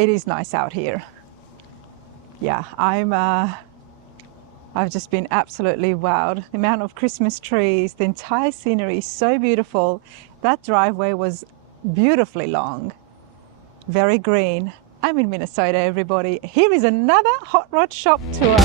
It is nice out here. Yeah, I've just been absolutely wowed. The amount of Christmas trees, the entire scenery is so beautiful. That driveway was beautifully long, very green. I'm in Minnesota, everybody. Here is another hot rod shop tour.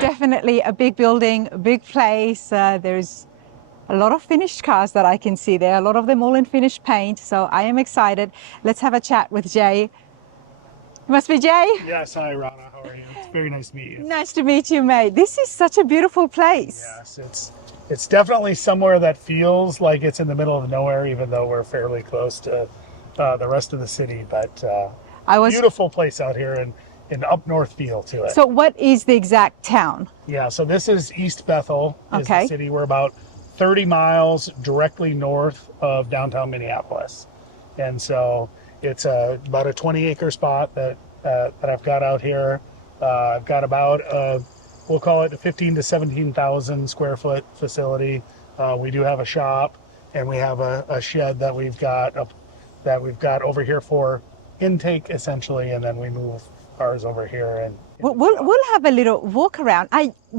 Definitely a big building, a big place. There's a lot of finished cars that I can see there, a lot of them all in finished paint. So I am excited. Let's have a chat with Jay. You must be Jay? Yes, hi Rana, how are you? It's very nice to meet you. Nice to meet you, mate. This is such a beautiful place. Yes, it's definitely somewhere that feels like it's in the middle of nowhere, even though we're fairly close to the rest of the city. But beautiful place out here, and an up north feel to it. So what is the exact town? Yeah, so this is East Bethel, is Okay. the city. We're about 30 miles directly north of downtown Minneapolis. And so it's about a 20-acre spot that I've got out here. I've got about, we'll call it a 15 to 17,000 square foot facility. We do have a shop, and we have a shed that we've got over here for intake, essentially, and then we move cars over here. And We'll have a little walk around.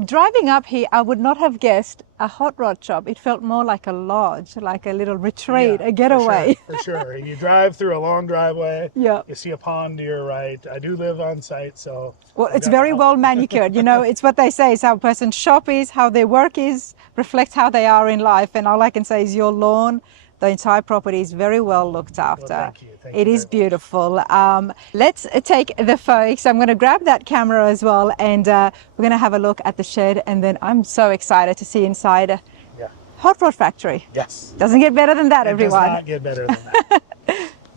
Driving up here, I would not have guessed a hot rod shop. It felt more like a lodge, like a little retreat, a getaway. For sure. You drive through a long driveway. Yeah. You see a pond to your right. I do live on site, so. Well, it's very well manicured. You know, it's what they say is how a person's shop is, how their work is, reflects how they are in life. And all I can say is your lawn, the entire property is very well looked after. Well, thank you. It is beautiful. Let's take the folks. I'm going to grab that camera as well, and we're going to have a look at the shed. And then I'm so excited to see inside a hot rod factory. Yes. Doesn't get better than that, everyone. It does not get better than that.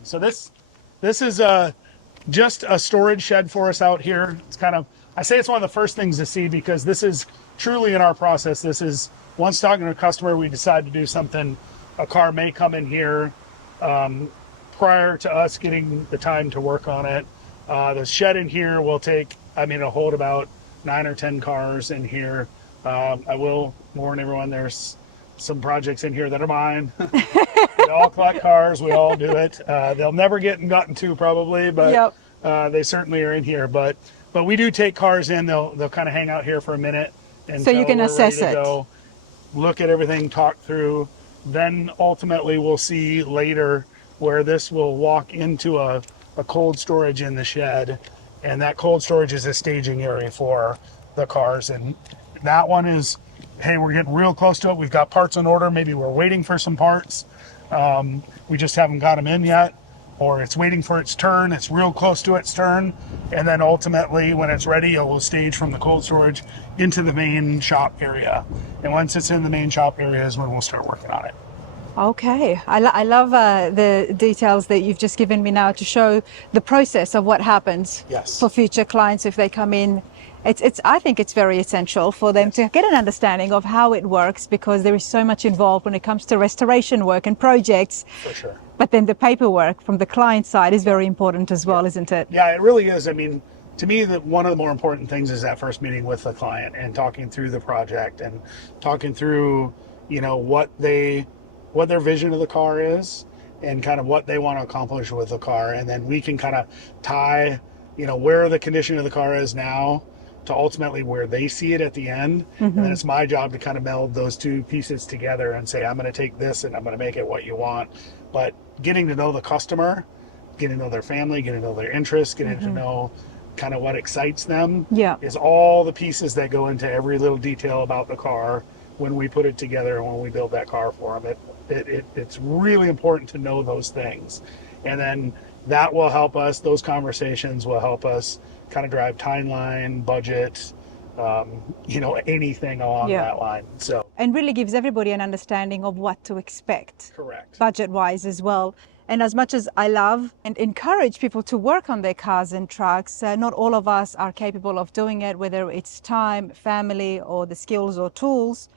So this is just a storage shed for us out here. It's I say it's one of the first things to see, because this is truly in our process. This is, once talking to a customer, we decide to do something. A car may come in here prior to us getting the time to work on it. The shed in here will it'll hold about 9 or 10 cars in here. I will warn everyone, there's some projects in here that are mine. We all collect cars, we all do it. They'll never get gotten to probably, but they certainly are in here. But we do take cars in, they'll kind of hang out here for a minute. So you can assess it. Go, look at everything, talk through. Then ultimately we'll see later where this will walk into a cold storage in the shed, and that cold storage is a staging area for the cars. And that one is, hey, we're getting real close to it. We've got parts in order. Maybe we're waiting for some parts. We just haven't got them in yet, or it's waiting for its turn. It's real close to its turn. And then ultimately when it's ready, it will stage from the cold storage into the main shop area. And once it's in the main shop area is when we'll start working on it. Okay, I love the details that you've just given me now to show the process of what happens for future clients if they come in. I think it's very essential for them to get an understanding of how it works, because there is so much involved when it comes to restoration work and projects. For sure. But then the paperwork from the client side is very important as well, isn't it? Yeah, it really is. I mean, to me, one of the more important things is that first meeting with the client and talking through the project and talking through, what their vision of the car is and kind of what they want to accomplish with the car. And then we can kind of tie, where the condition of the car is now to ultimately where they see it at the end. And then it's my job to kind of meld those two pieces together and say, I'm going to take this and I'm going to make it what you want. But getting to know the customer, getting to know their family, getting to know their interests, getting to know kind of what excites them is all the pieces that go into every little detail about the car when we put it together and when we build that car for them. It's really important to know those things. And then that will help us, those conversations will help us kind of drive timeline, budget, anything along Yeah. that line. So, And really gives everybody an understanding of what to expect. correct. Budget-wise as well. And as much as I love and encourage people to work on their cars and trucks, not all of us are capable of doing it, whether it's time, family, or the skills or tools.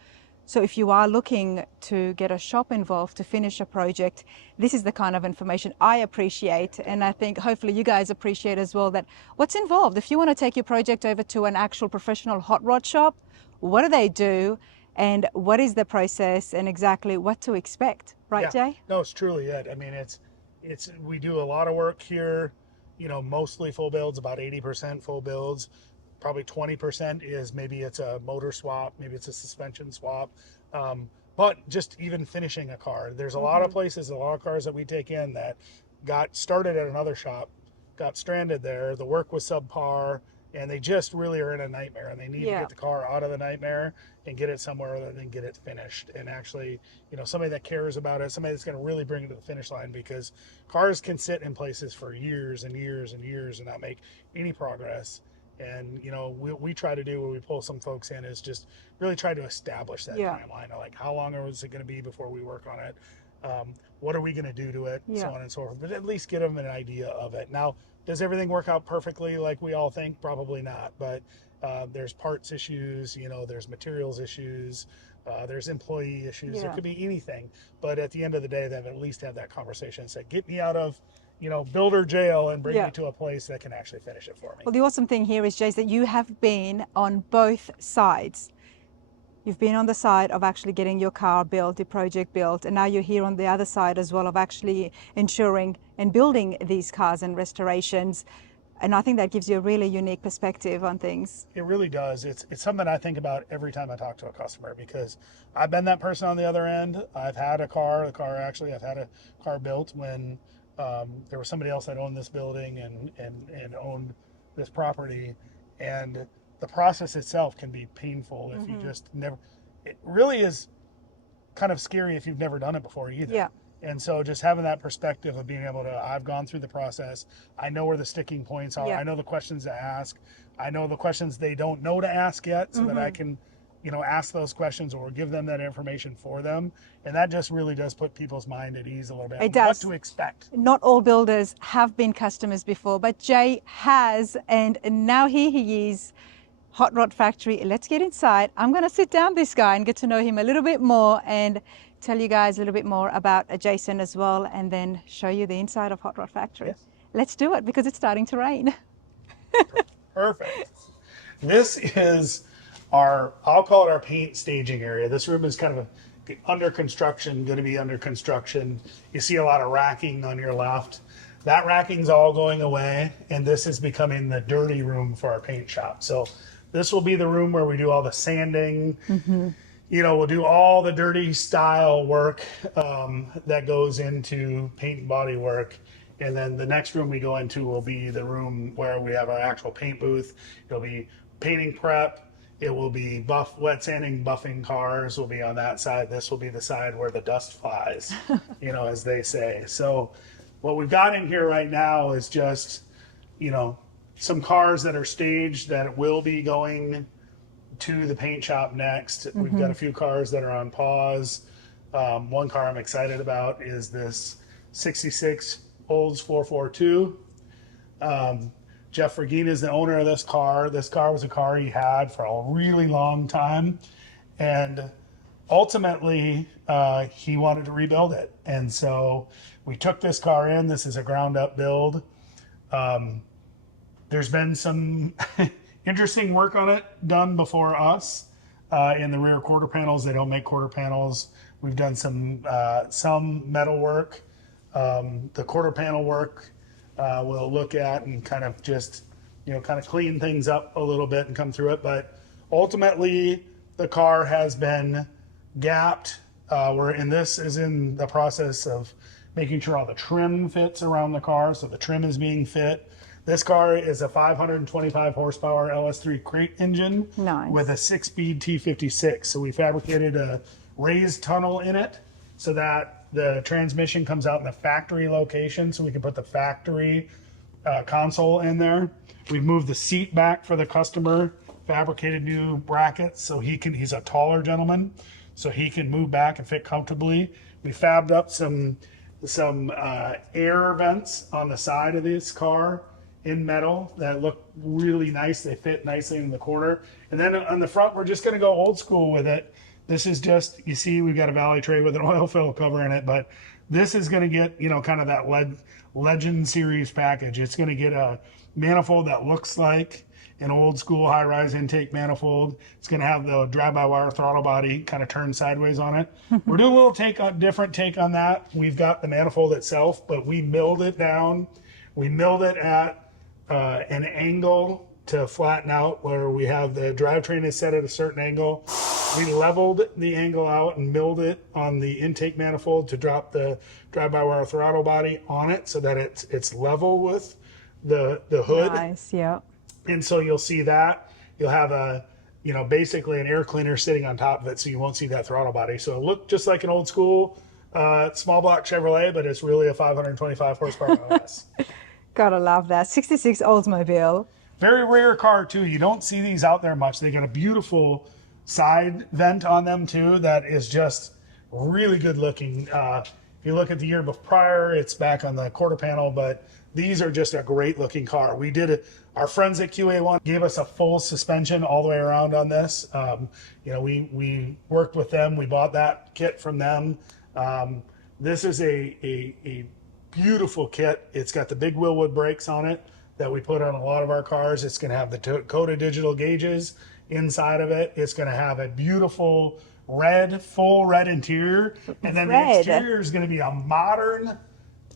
So if you are looking to get a shop involved to finish a project, this is the kind of information I appreciate. And I think hopefully you guys appreciate as well that what's involved. If you want to take your project over to an actual professional hot rod shop, what do they do? And what is the process and exactly what to expect, right, Yeah. Jay? No, it's truly it. I mean, we do a lot of work here, mostly full builds, about 80% full builds. Probably 20% is maybe it's a motor swap, maybe it's a suspension swap. But just even finishing a car, there's a lot of places, a lot of cars that we take in that got started at another shop, got stranded there. The work was subpar, and they just really are in a nightmare, and they need to get the car out of the nightmare and get it somewhere other than get it finished. And actually, somebody that cares about it, somebody that's going to really bring it to the finish line, because cars can sit in places for years and years and years and not make any progress. And we try to do when we pull some folks in is just really try to establish that timeline of like how long is it going to be before we work on it, what are we going to do to it, so on and so forth, but at least get them an idea of it. Now, does everything work out perfectly like we all think? Probably not, but there's parts issues, there's materials issues, there's employee issues, there could be anything, but at the end of the day, they at least have that conversation and say, get me out of builder jail and bring me to a place that can actually finish it for me. Well, the awesome thing here is, Jay, that you have been on both sides. You've been on the side of actually getting your car built, your project built, and now you're here on the other side as well of actually ensuring and building these cars and restorations. And I think that gives you a really unique perspective on things. It really does. It's something I think about every time I talk to a customer, because I've been that person on the other end. I've had I've had a car built when there was somebody else that owned this building and owned this property, and the process itself can be painful if you just never. It really is kind of scary if you've never done it before either. Yeah. And so just having that perspective of being able to, I've gone through the process, I know where the sticking points are, I know the questions to ask, I know the questions they don't know to ask yet, so that I can ask those questions or give them that information for them. And that just really does put people's mind at ease a little bit. It does. What to expect. Not all builders have been customers before, but Jay has, and now here he is, Hot Rod Factory. Let's get inside. I'm going to sit down this guy and get to know him a little bit more and tell you guys a little bit more about Jason as well, and then show you the inside of Hot Rod Factory. Yes. Let's do it, because it's starting to rain. Perfect. This is I'll call it our paint staging area. This room is kind of under construction, going to be under construction. You see a lot of racking on your left. That racking's all going away, and this is becoming the dirty room for our paint shop. So this will be the room where we do all the sanding. We'll do all the dirty style work that goes into paint and body work. And then the next room we go into will be the room where we have our actual paint booth. It'll be painting prep. It will be wet sanding, buffing cars will be on that side. This will be the side where the dust flies, as they say. So what we've got in here right now is just, some cars that are staged that will be going to the paint shop next. We've got a few cars that are on pause. One car I'm excited about is this 66 Olds 442. Jeff Vergine is the owner of this car. This car was a car he had for a really long time, and ultimately he wanted to rebuild it. And so we took this car in. This is a ground up build. There's been some interesting work on it done before us. In the rear quarter panels, they don't make quarter panels. We've done some metal work. The quarter panel work we'll look at and kind of just, kind of clean things up a little bit and come through it. But ultimately, the car has been gapped. This is in the process of making sure all the trim fits around the car. So the trim is being fit. This car is a 525 horsepower LS3 crate engine with a 6-speed T56. So we fabricated a raised tunnel in it so that the transmission comes out in the factory location, so we can put the factory console in there. We've moved the seat back for the customer fabricated new brackets so he's a taller gentleman, so he can move back and fit comfortably. We fabbed up some air vents on the side of this car in metal that look really nice. They fit nicely in the corner. And then on the front, we're just going to go old school with it. This is just, you see, we've got a valley tray with an oil fill cover in it, but this is going to get, kind of that Legend Series package. It's going to get a manifold that looks like an old school high-rise intake manifold. It's going to have the drive-by-wire throttle body kind of turned sideways on it. We're doing a little different take on that. We've got the manifold itself, but we milled it down. We milled it at an angle to flatten out where we have the drivetrain is set at a certain angle. We leveled the angle out and milled it on the intake manifold to drop the drive-by-wire throttle body on it so that it's level with the hood. Nice, yeah. And so you'll see that. You'll have basically an air cleaner sitting on top of it, so you won't see that throttle body. So it'll look just like an old school small block Chevrolet, but it's really a 525 horsepower OS. Gotta love that. 66 Oldsmobile. Very rare car too. You don't see these out there much. They got a beautiful side vent on them too that is just really good looking. If you look at the year prior, it's back on the quarter panel, but these are just a great looking car. We did it. Our friends at QA1 gave us a full suspension all the way around on this. We worked with them. We bought that kit from them. This is a beautiful kit. It's got the big Willwood brakes on it that we put on a lot of our cars. It's going to have the Dakota digital gauges inside of it. It's going to have a beautiful full red interior. And then the exterior is going to be a modern,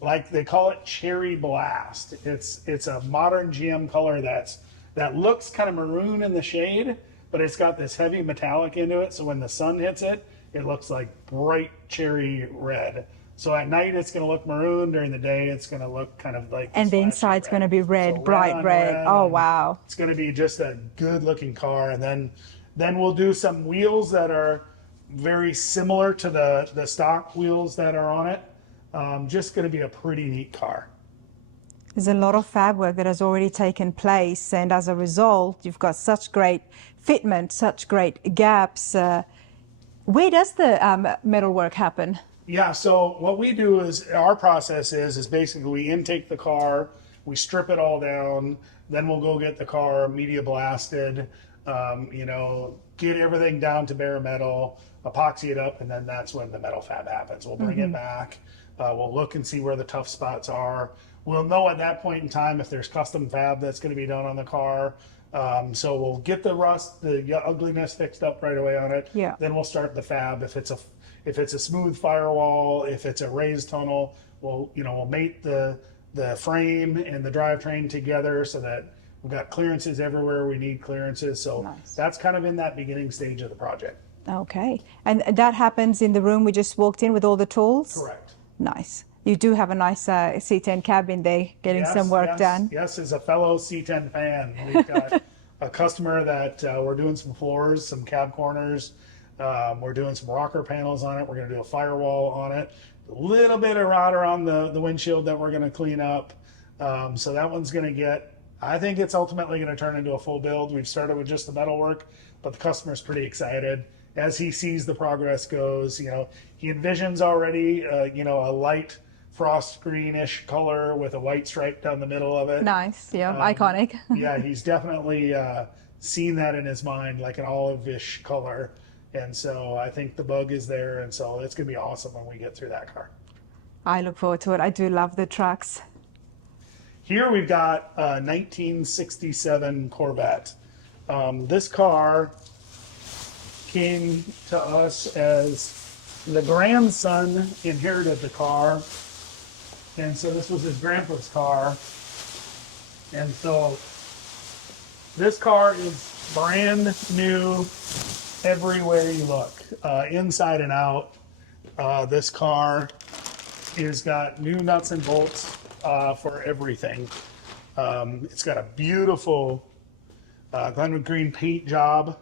like they call it, cherry blast. It's a modern GM color that looks kind of maroon in the shade, but it's got this heavy metallic into it. So when the sun hits it, it looks like bright cherry red. So at night it's going to look maroon. During the day it's going to look kind of like. And the inside's going to be red, so bright red. Oh wow! It's going to be just a good-looking car, and then we'll do some wheels that are very similar to the stock wheels that are on it. Just going to be a pretty neat car. There's a lot of fab work that has already taken place, and as a result, you've got such great fitment, such great gaps. Where does the metal work happen? Yeah, so what we do is, our process is basically we intake the car, we strip it all down, then we'll go get the car media blasted, get everything down to bare metal, epoxy it up, and then that's when the metal fab happens. We'll bring it back, we'll look and see where the tough spots are. We'll know at that point in time if there's custom fab that's going to be done on the car. So we'll get the rust, the ugliness fixed up right away on it. Yeah. Then we'll start the fab. If it's a smooth firewall, if it's a raised tunnel, we'll mate the frame and the drivetrain together so that we've got clearances everywhere we need clearances. So nice. That's kind of in that beginning stage of the project. Okay. And that happens in the room we just walked in with all the tools? Correct. Nice. You do have a nice C10 cabin there getting some work done. Yes, as a fellow C10 fan, we've got a customer that we're doing some floors, some cab corners. We're doing some rocker panels on it. We're going to do a firewall on it. A little bit of rot around the windshield that we're going to clean up. So that one's going to get, I think it's ultimately going to turn into a full build. We've started with just the metal work, but the customer's pretty excited. As he sees the progress goes, he envisions already, a light frost greenish color with a white stripe down the middle of it. Nice, yeah, iconic. Yeah, he's definitely seen that in his mind, like an olive-ish color. And so I think the bug is there, and so it's going to be awesome when we get through that car. I look forward to it. I do love the trucks. Here we've got a 1967 Corvette. This car came to us as the grandson inherited the car, and so this was his grandpa's car. And so this car is brand new every way you look, inside and out. This car has got new nuts and bolts for everything. It's got a beautiful Glenwood green paint job.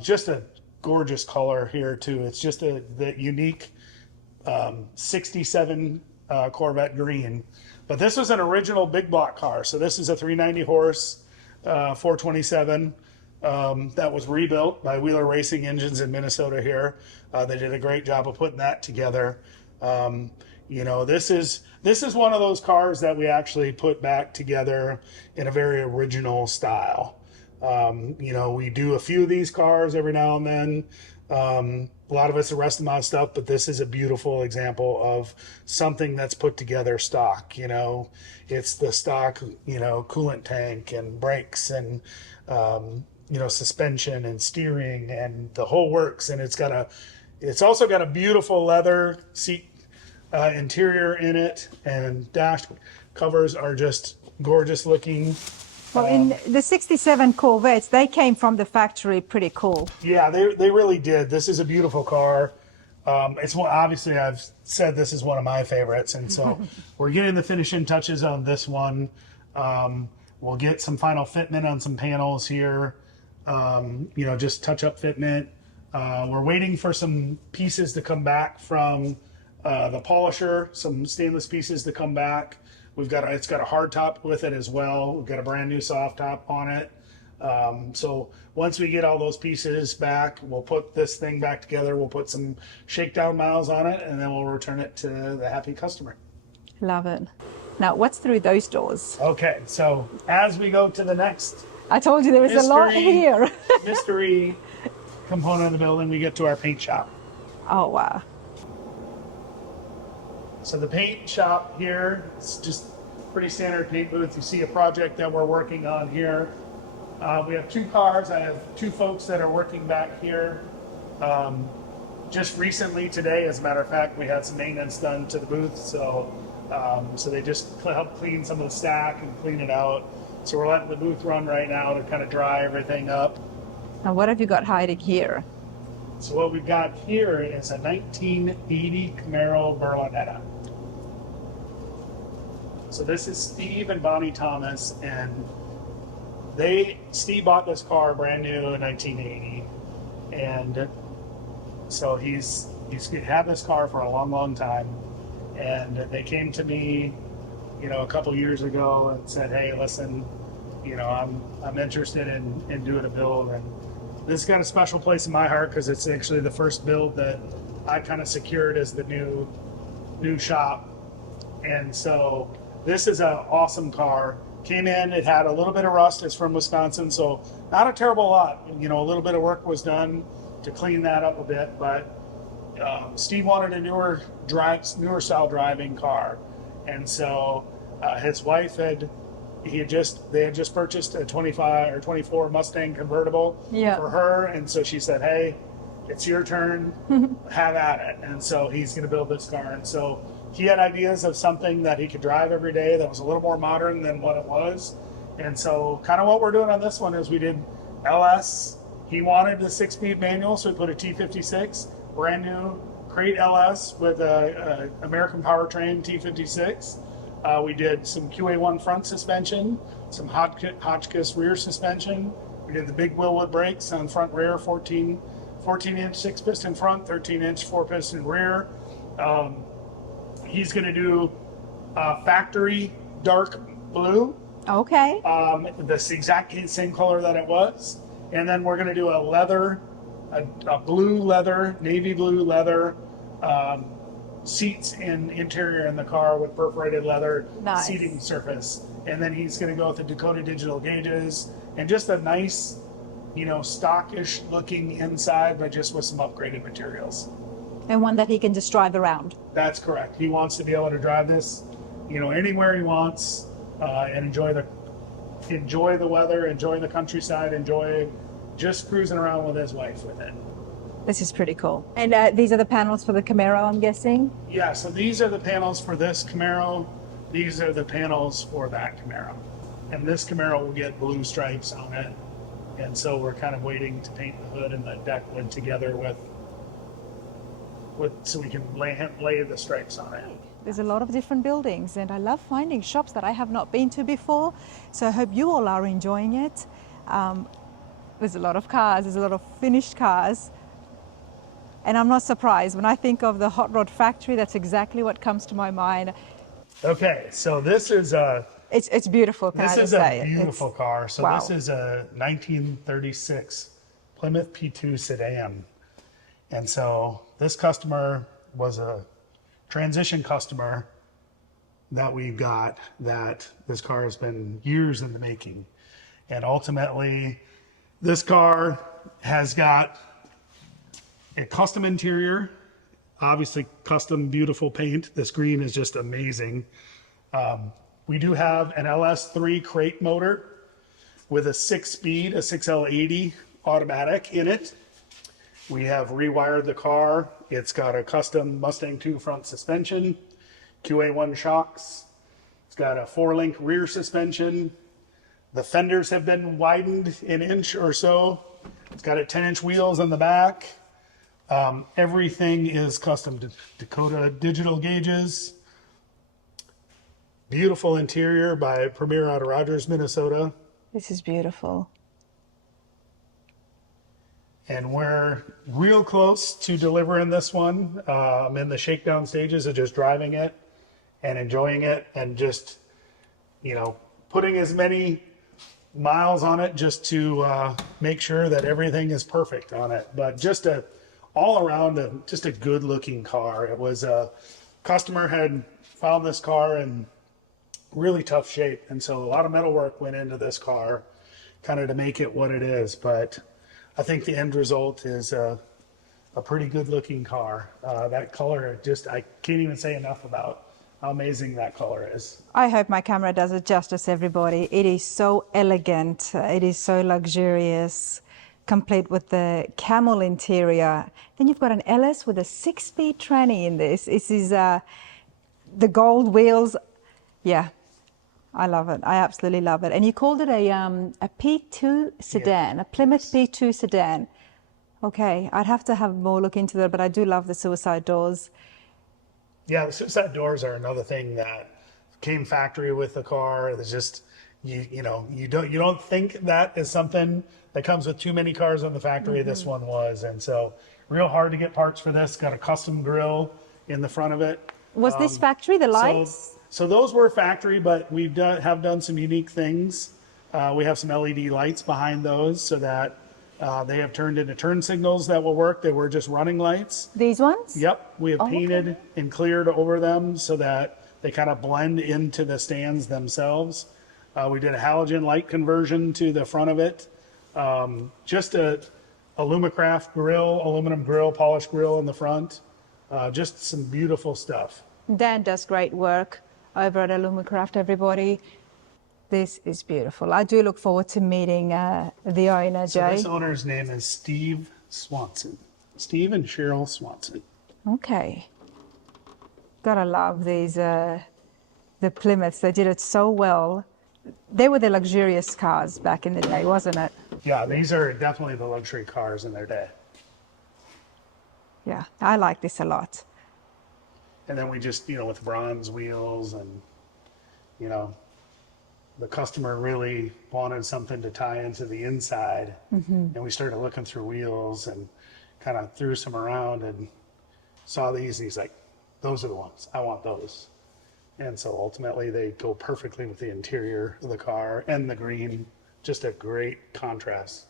Just a gorgeous color here too. It's just the unique 67 Corvette green. But this was an original big block car. So this is a 390 horse 427. that was rebuilt by Wheeler Racing Engines in Minnesota here. They did a great job of putting that together. This is one of those cars that we actually put back together in a very original style. We do a few of these cars every now and then. A lot of it's a rest of my stuff, but this is a beautiful example of something that's put together stock. It's the stock, coolant tank and brakes and, suspension and steering and the whole works. And it's also got a beautiful leather seat interior in it, and dash covers are just gorgeous looking. Well, in the 67 Corvettes, they came from the factory pretty cool. Yeah, they really did. This is a beautiful car. It's one, obviously, I've said this is one of my favorites, and so we're getting the finishing touches on this one. We'll get some final fitment on some panels here, just touch-up fitment. We're waiting for some pieces to come back from the polisher, some stainless pieces to come back. It's got a hard top with it as well. We've got a brand new soft top on it. So once we get all those pieces back, we'll put this thing back together. We'll put some shakedown miles on it, and then we'll return it to the happy customer. Love it. Now, what's through those doors? Okay, so as we go to the next, I told you there is a lot here. mystery component of the building, we get to our paint shop. Oh, wow. So the paint shop here, it's just pretty standard paint booth. You see a project that we're working on here. We have two cars. I have two folks that are working back here. Just recently today, as a matter of fact, we had some maintenance done to the booth. So they just helped clean some of the stack and clean it out. So we're letting the booth run right now to kind of dry everything up. And what have you got hiding here? So what we've got here is a 1980 Camaro Berlinetta. So this is Steve and Bonnie Thomas, and Steve bought this car brand new in 1980, and so he's had this car for a long time, and they came to me, a couple years ago and said, hey, listen, I'm interested in doing a build, and this has got a special place in my heart because it's actually the first build that I kind of secured as the new shop, and so this is an awesome car. Came in, it had a little bit of rust. It's from Wisconsin, so not a terrible lot. A little bit of work was done to clean that up a bit, but Steve wanted a newer style driving car, and so his wife they had just purchased a 25 or 24 Mustang convertible for her, and so she said, hey, it's your turn, have at it. And so he's going to build this car, and so he had ideas of something that he could drive every day that was a little more modern than what it was. And so kind of what we're doing on this one is we did LS. He wanted the 6-speed manual, so we put a T56, brand new crate LS with a American powertrain T56. We did some QA1 front suspension, some Hotchkiss rear suspension. We did the big Willwood brakes on front rear, 14-inch 6-piston front, 13-inch 4-piston rear. He's going to do factory dark blue. Okay. This exact same color that it was. And then we're going to do a blue leather, navy blue leather seats and interior in the car with perforated leather seating surface. And then he's going to go with the Dakota digital gauges and just a nice, stockish looking inside, but just with some upgraded materials. And one that he can just drive around. That's correct. He wants to be able to drive this, anywhere he wants, and enjoy the weather, enjoy the countryside, enjoy just cruising around with his wife with it. This is pretty cool. And these are the panels for the Camaro, I'm guessing? Yeah, so these are the panels for this Camaro. These are the panels for that Camaro. And this Camaro will get blue stripes on it. And so we're kind of waiting to paint the hood and the deck lid together so we can lay the stripes on it. There's a lot of different buildings, and I love finding shops that I have not been to before. So I hope you all are enjoying it. There's a lot of cars, there's a lot of finished cars. And I'm not surprised. When I think of the hot rod factory, that's exactly what comes to my mind. Okay, so this is It's beautiful. Can I This is just a say it? beautiful car. So wow. this is a 1936 Plymouth P2 sedan. And so this customer was a transition customer that we've got, that this car has been years in the making. And ultimately, this car has got a custom interior, obviously custom beautiful paint. This green is just amazing. We do have an LS3 crate motor with a 6-speed, a 6L80 automatic in it. We have rewired the car. It's got a custom Mustang 2 front suspension, QA1 shocks. It's got a 4-link rear suspension. The fenders have been widened an inch or so. It's got a 10-inch wheels on the back. Everything is custom Dakota digital gauges. Beautiful interior by Premier out of Rogers, Minnesota. This is beautiful. And we're real close to delivering this one. I'm in the shakedown stages of just driving it and enjoying it, and just, you know, putting as many miles on it just to make sure that everything is perfect on it. But just all around, just a good looking car. It was a customer had found this car in really tough shape, and so a lot of metal work went into this car kind of to make it what it is. But I think the end result is a pretty good looking car. That color, just, I can't even say enough about how amazing that color is. I hope my camera does it justice, everybody. It is so elegant. It is so luxurious, complete with the camel interior. Then you've got an LS with a 6-speed tranny in this. This is the gold wheels. Yeah, I love it. I absolutely love it. And you called it a P2 sedan, a Plymouth P2 sedan. Okay, I'd have to have more look into that, but I do love the suicide doors. Yeah, the suicide doors are another thing that came factory with the car. It's just, you don't think that is something that comes with too many cars on the factory. Mm-hmm. This one was, and so real hard to get parts for this. Got a custom grille in the front of it. Was this factory, the lights? So those were factory, but we have done some unique things. We have some LED lights behind those so that they have turned into turn signals that will work. They were just running lights. These ones? Yep. We have painted and cleared over them so that they kind of blend into the stands themselves. We did a halogen light conversion to the front of it. Just a Lumicraft grill, aluminum grill, polished grill in the front. Just some beautiful stuff. Dan does great work over at Lumicraft, everybody. This is beautiful. I do look forward to meeting the owner, Jay. So this owner's name is Steve Swanson. Steve and Cheryl Swanson. Okay. Gotta love these, the Plymouths. They did it so well. They were the luxurious cars back in the day, wasn't it? Yeah, these are definitely the luxury cars in their day. Yeah, I like this a lot. And then we just, with bronze wheels, and, the customer really wanted something to tie into the inside. Mm-hmm. And we started looking through wheels and kind of threw some around and saw these. And he's like, those are the ones. I want those. And so ultimately they go perfectly with the interior of the car and the green. Just a great contrast.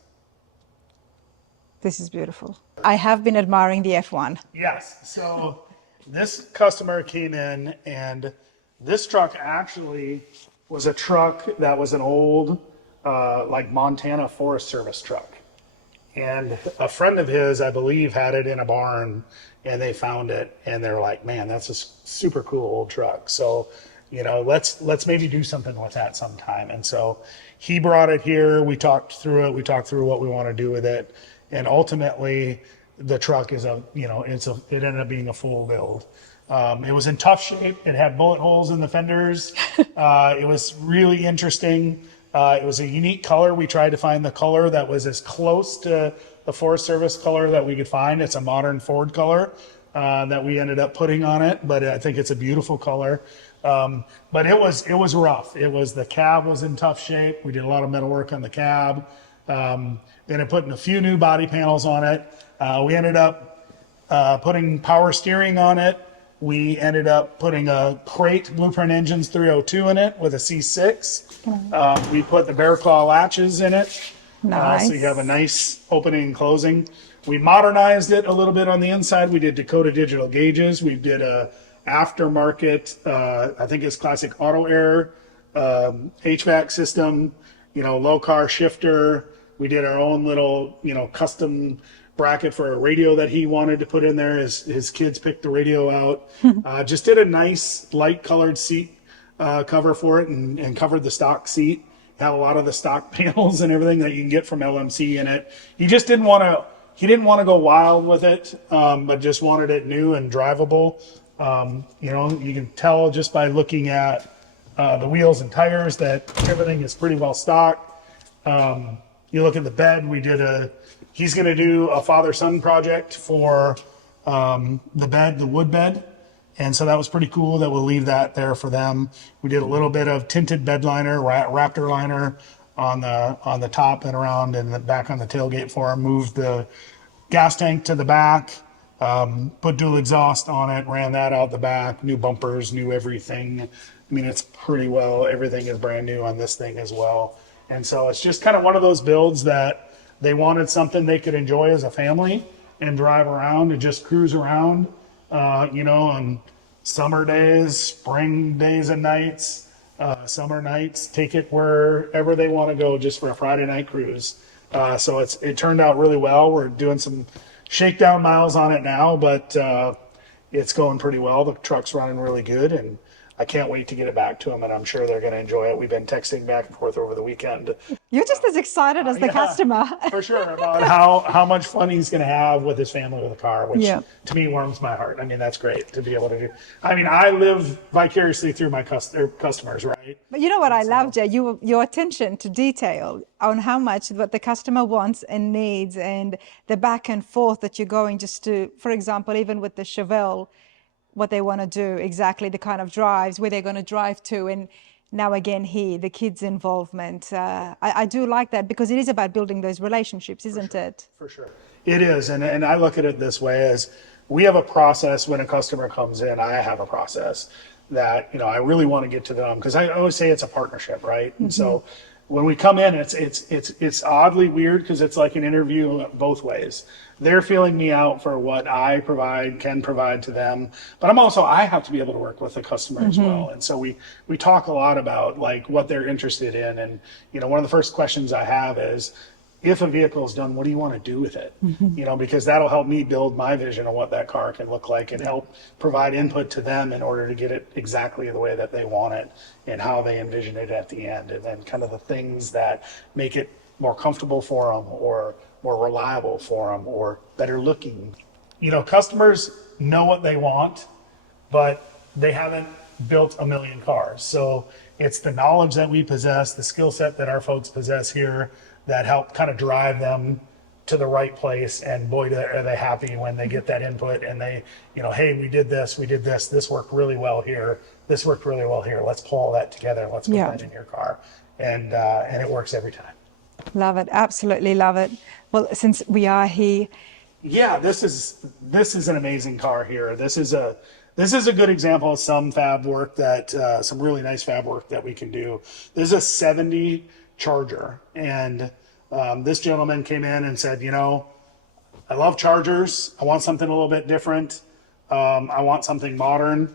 This is beautiful. I have been admiring the F1. Yes. So this customer came in, and this truck actually was a truck that was an old, Montana Forest Service truck. And a friend of his, I believe, had it in a barn, and they found it, and they're like, man, that's a super cool old truck. So, let's maybe do something with that sometime. And so he brought it here. We talked through it. We talked through what we want to do with it. And ultimately, the truck is it ended up being a full build. It was in tough shape. It had bullet holes in the fenders. It was really interesting. It was a unique color. We tried to find the color that was as close to the Forest Service color that we could find. It's a modern Ford color that we ended up putting on it, but I think it's a beautiful color. But it was rough. The cab was in tough shape. We did a lot of metal work on the cab. Then I put in a few new body panels on it. We ended up putting power steering on it. We ended up putting a crate Blueprint Engines 302 in it with a C6. We put the bear claw latches in it. Nice. So you have a nice opening and closing. We modernized it a little bit on the inside. We did Dakota digital gauges. We did a aftermarket, I think it's classic auto air, HVAC system, low car shifter. We did our own little, custom bracket for a radio that he wanted to put in there. His kids picked the radio out. Just did a nice light colored seat cover for it and covered the stock seat. Had a lot of the stock panels and everything that you can get from LMC in it. He just didn't want to go wild with it, but just wanted it new and drivable. You can tell just by looking at the wheels and tires that everything is pretty well stocked. You look at the bed, he's going to do a father-son project for the bed, the wood bed. And so that was pretty cool that we'll leave that there for them. We did a little bit of tinted bed liner, Raptor liner on the top and around and the back on the tailgate for him. Moved the gas tank to the back, put dual exhaust on it, ran that out the back, new bumpers, new everything. I mean, it's pretty well, everything is brand new on this thing as well. And so it's just kind of one of those builds that they wanted something they could enjoy as a family and drive around and just cruise around. On summer days, spring days and nights, summer nights, take it wherever they want to go just for a Friday night cruise. So it turned out really well. We're doing some shakedown miles on it now, but it's going pretty well. The truck's running really good, and I can't wait to get it back to them, and I'm sure they're going to enjoy it. We've been texting back and forth over the weekend. You're just as excited as the customer. For sure, about how much fun he's going to have with his family with a car, which to me warms my heart. I mean, that's great to be able to do. I mean, I live vicariously through my customers, right? But you know what I love, Jay? Your attention to detail on how much what the customer wants and needs, and the back and forth that you're going just to, for example, even with the Chevelle, what they want to do, exactly the kind of drives, where they're going to drive to. And now again, the kids' involvement. I do like that because it is about building those relationships, isn't it? For sure. It is. And I look at it this way as we have a process when a customer comes in. I have a process that, I really want to get to them because I always say it's a partnership, right? And so when we come in, it's oddly weird because it's like an interview both ways. They're feeling me out for what I can provide to them, but I have to be able to work with the customer as well. And so we talk a lot about like what they're interested in. And, one of the first questions I have is, if a vehicle is done, what do you want to do with it? Because that'll help me build my vision of what that car can look like and help provide input to them in order to get it exactly the way that they want it and how they envision it at the end. And then kind of the things that make it more comfortable for them or more reliable for them or better looking. Customers know what they want, but they haven't built a million cars. So it's the knowledge that we possess, the skill set that our folks possess here that help kind of drive them to the right place. And boy, are they happy when they get that input and they, hey, we did this, this worked really well here, this worked really well here. Let's pull all that together. Let's put that in your car. And it works every time. Love it. Absolutely love it. Well, since we are here. Yeah, this is an amazing car here. This is a good example of some fab work some really nice fab work that we can do. This is a 70 Charger, and this gentleman came in and said, I love Chargers. I want something a little bit different. I want something modern.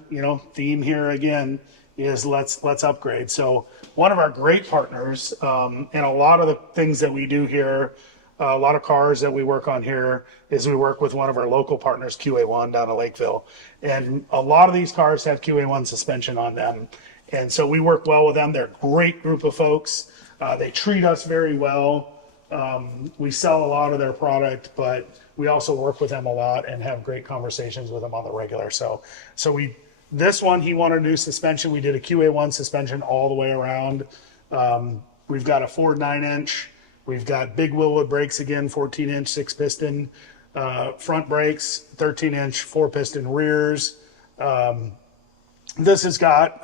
Theme here again is let's upgrade. So one of our great partners, and a lot of the things that we do here, a lot of cars that we work on here, is we work with one of our local partners, QA1 down in Lakeville. And a lot of these cars have QA1 suspension on them. And so we work well with them. They're a great group of folks. They treat us very well. We sell a lot of their product, but we also work with them a lot and have great conversations with them on the regular. So this one, he wanted a new suspension. We did a QA1 suspension all the way around. We've got a Ford 9-inch. We've got big Willwood brakes again, 14-inch 6-piston front brakes, 13-inch 4-piston rears. This has got,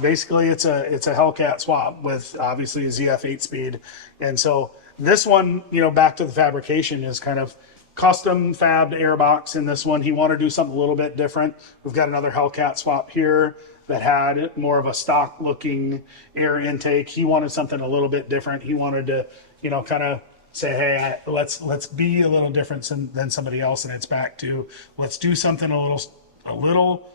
basically it's a Hellcat swap with obviously a ZF 8-speed. And so this one, back to the fabrication, is kind of custom fabbed airbox in this one. He wanted to do something a little bit different. We've got another Hellcat swap here that had more of a stock looking air intake. He wanted something a little bit different. He wanted to, kind of say, hey, let's be a little different than somebody else. And it's back to, let's do something a little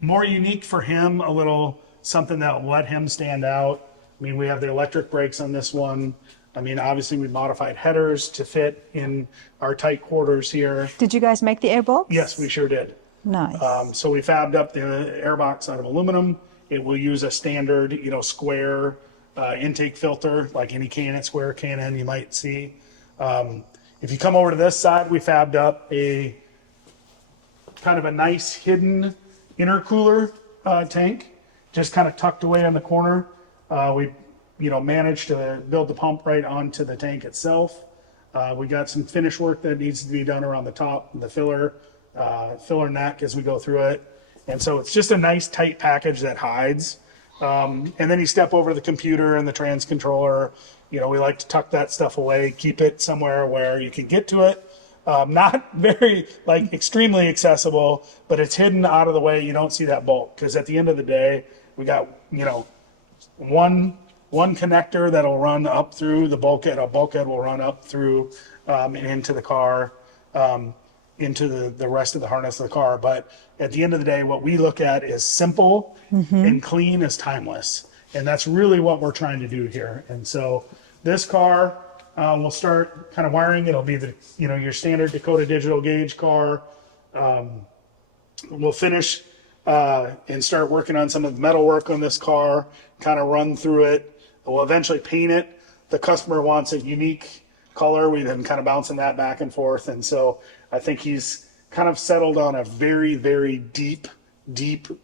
more unique for him, a little something that will let him stand out. I mean, we have the electric brakes on this one. I mean, obviously we modified headers to fit in our tight quarters here. Did you guys make the airbox? Yes, we sure did. Nice. So we fabbed up the airbox out of aluminum. It will use a standard, square intake filter, like any square K&N you might see. If you come over to this side, we fabbed up a kind of a nice hidden intercooler tank, just kind of tucked away in the corner. We managed to build the pump right onto the tank itself. We got some finish work that needs to be done around the top, the filler neck as we go through it. And so it's just a nice tight package that hides. And then you step over to the computer and the trans controller. We like to tuck that stuff away, keep it somewhere where you can get to it. Not very extremely accessible, but it's hidden out of the way. You don't see that bolt, because at the end of the day, we got, one connector that'll run up through the bulkhead. A bulkhead will run up through and into the car, into the rest of the harness of the car. But at the end of the day, what we look at is simple and clean as timeless. And that's really what we're trying to do here. And so this car, we'll start kind of wiring. It'll be the, your standard Dakota digital gauge car. We'll finish and start working on some of the metal work on this car, kind of run through it. We'll eventually paint it. The customer wants a unique color. We've been kind of bouncing that back and forth. And so I think he's kind of settled on a very, very deep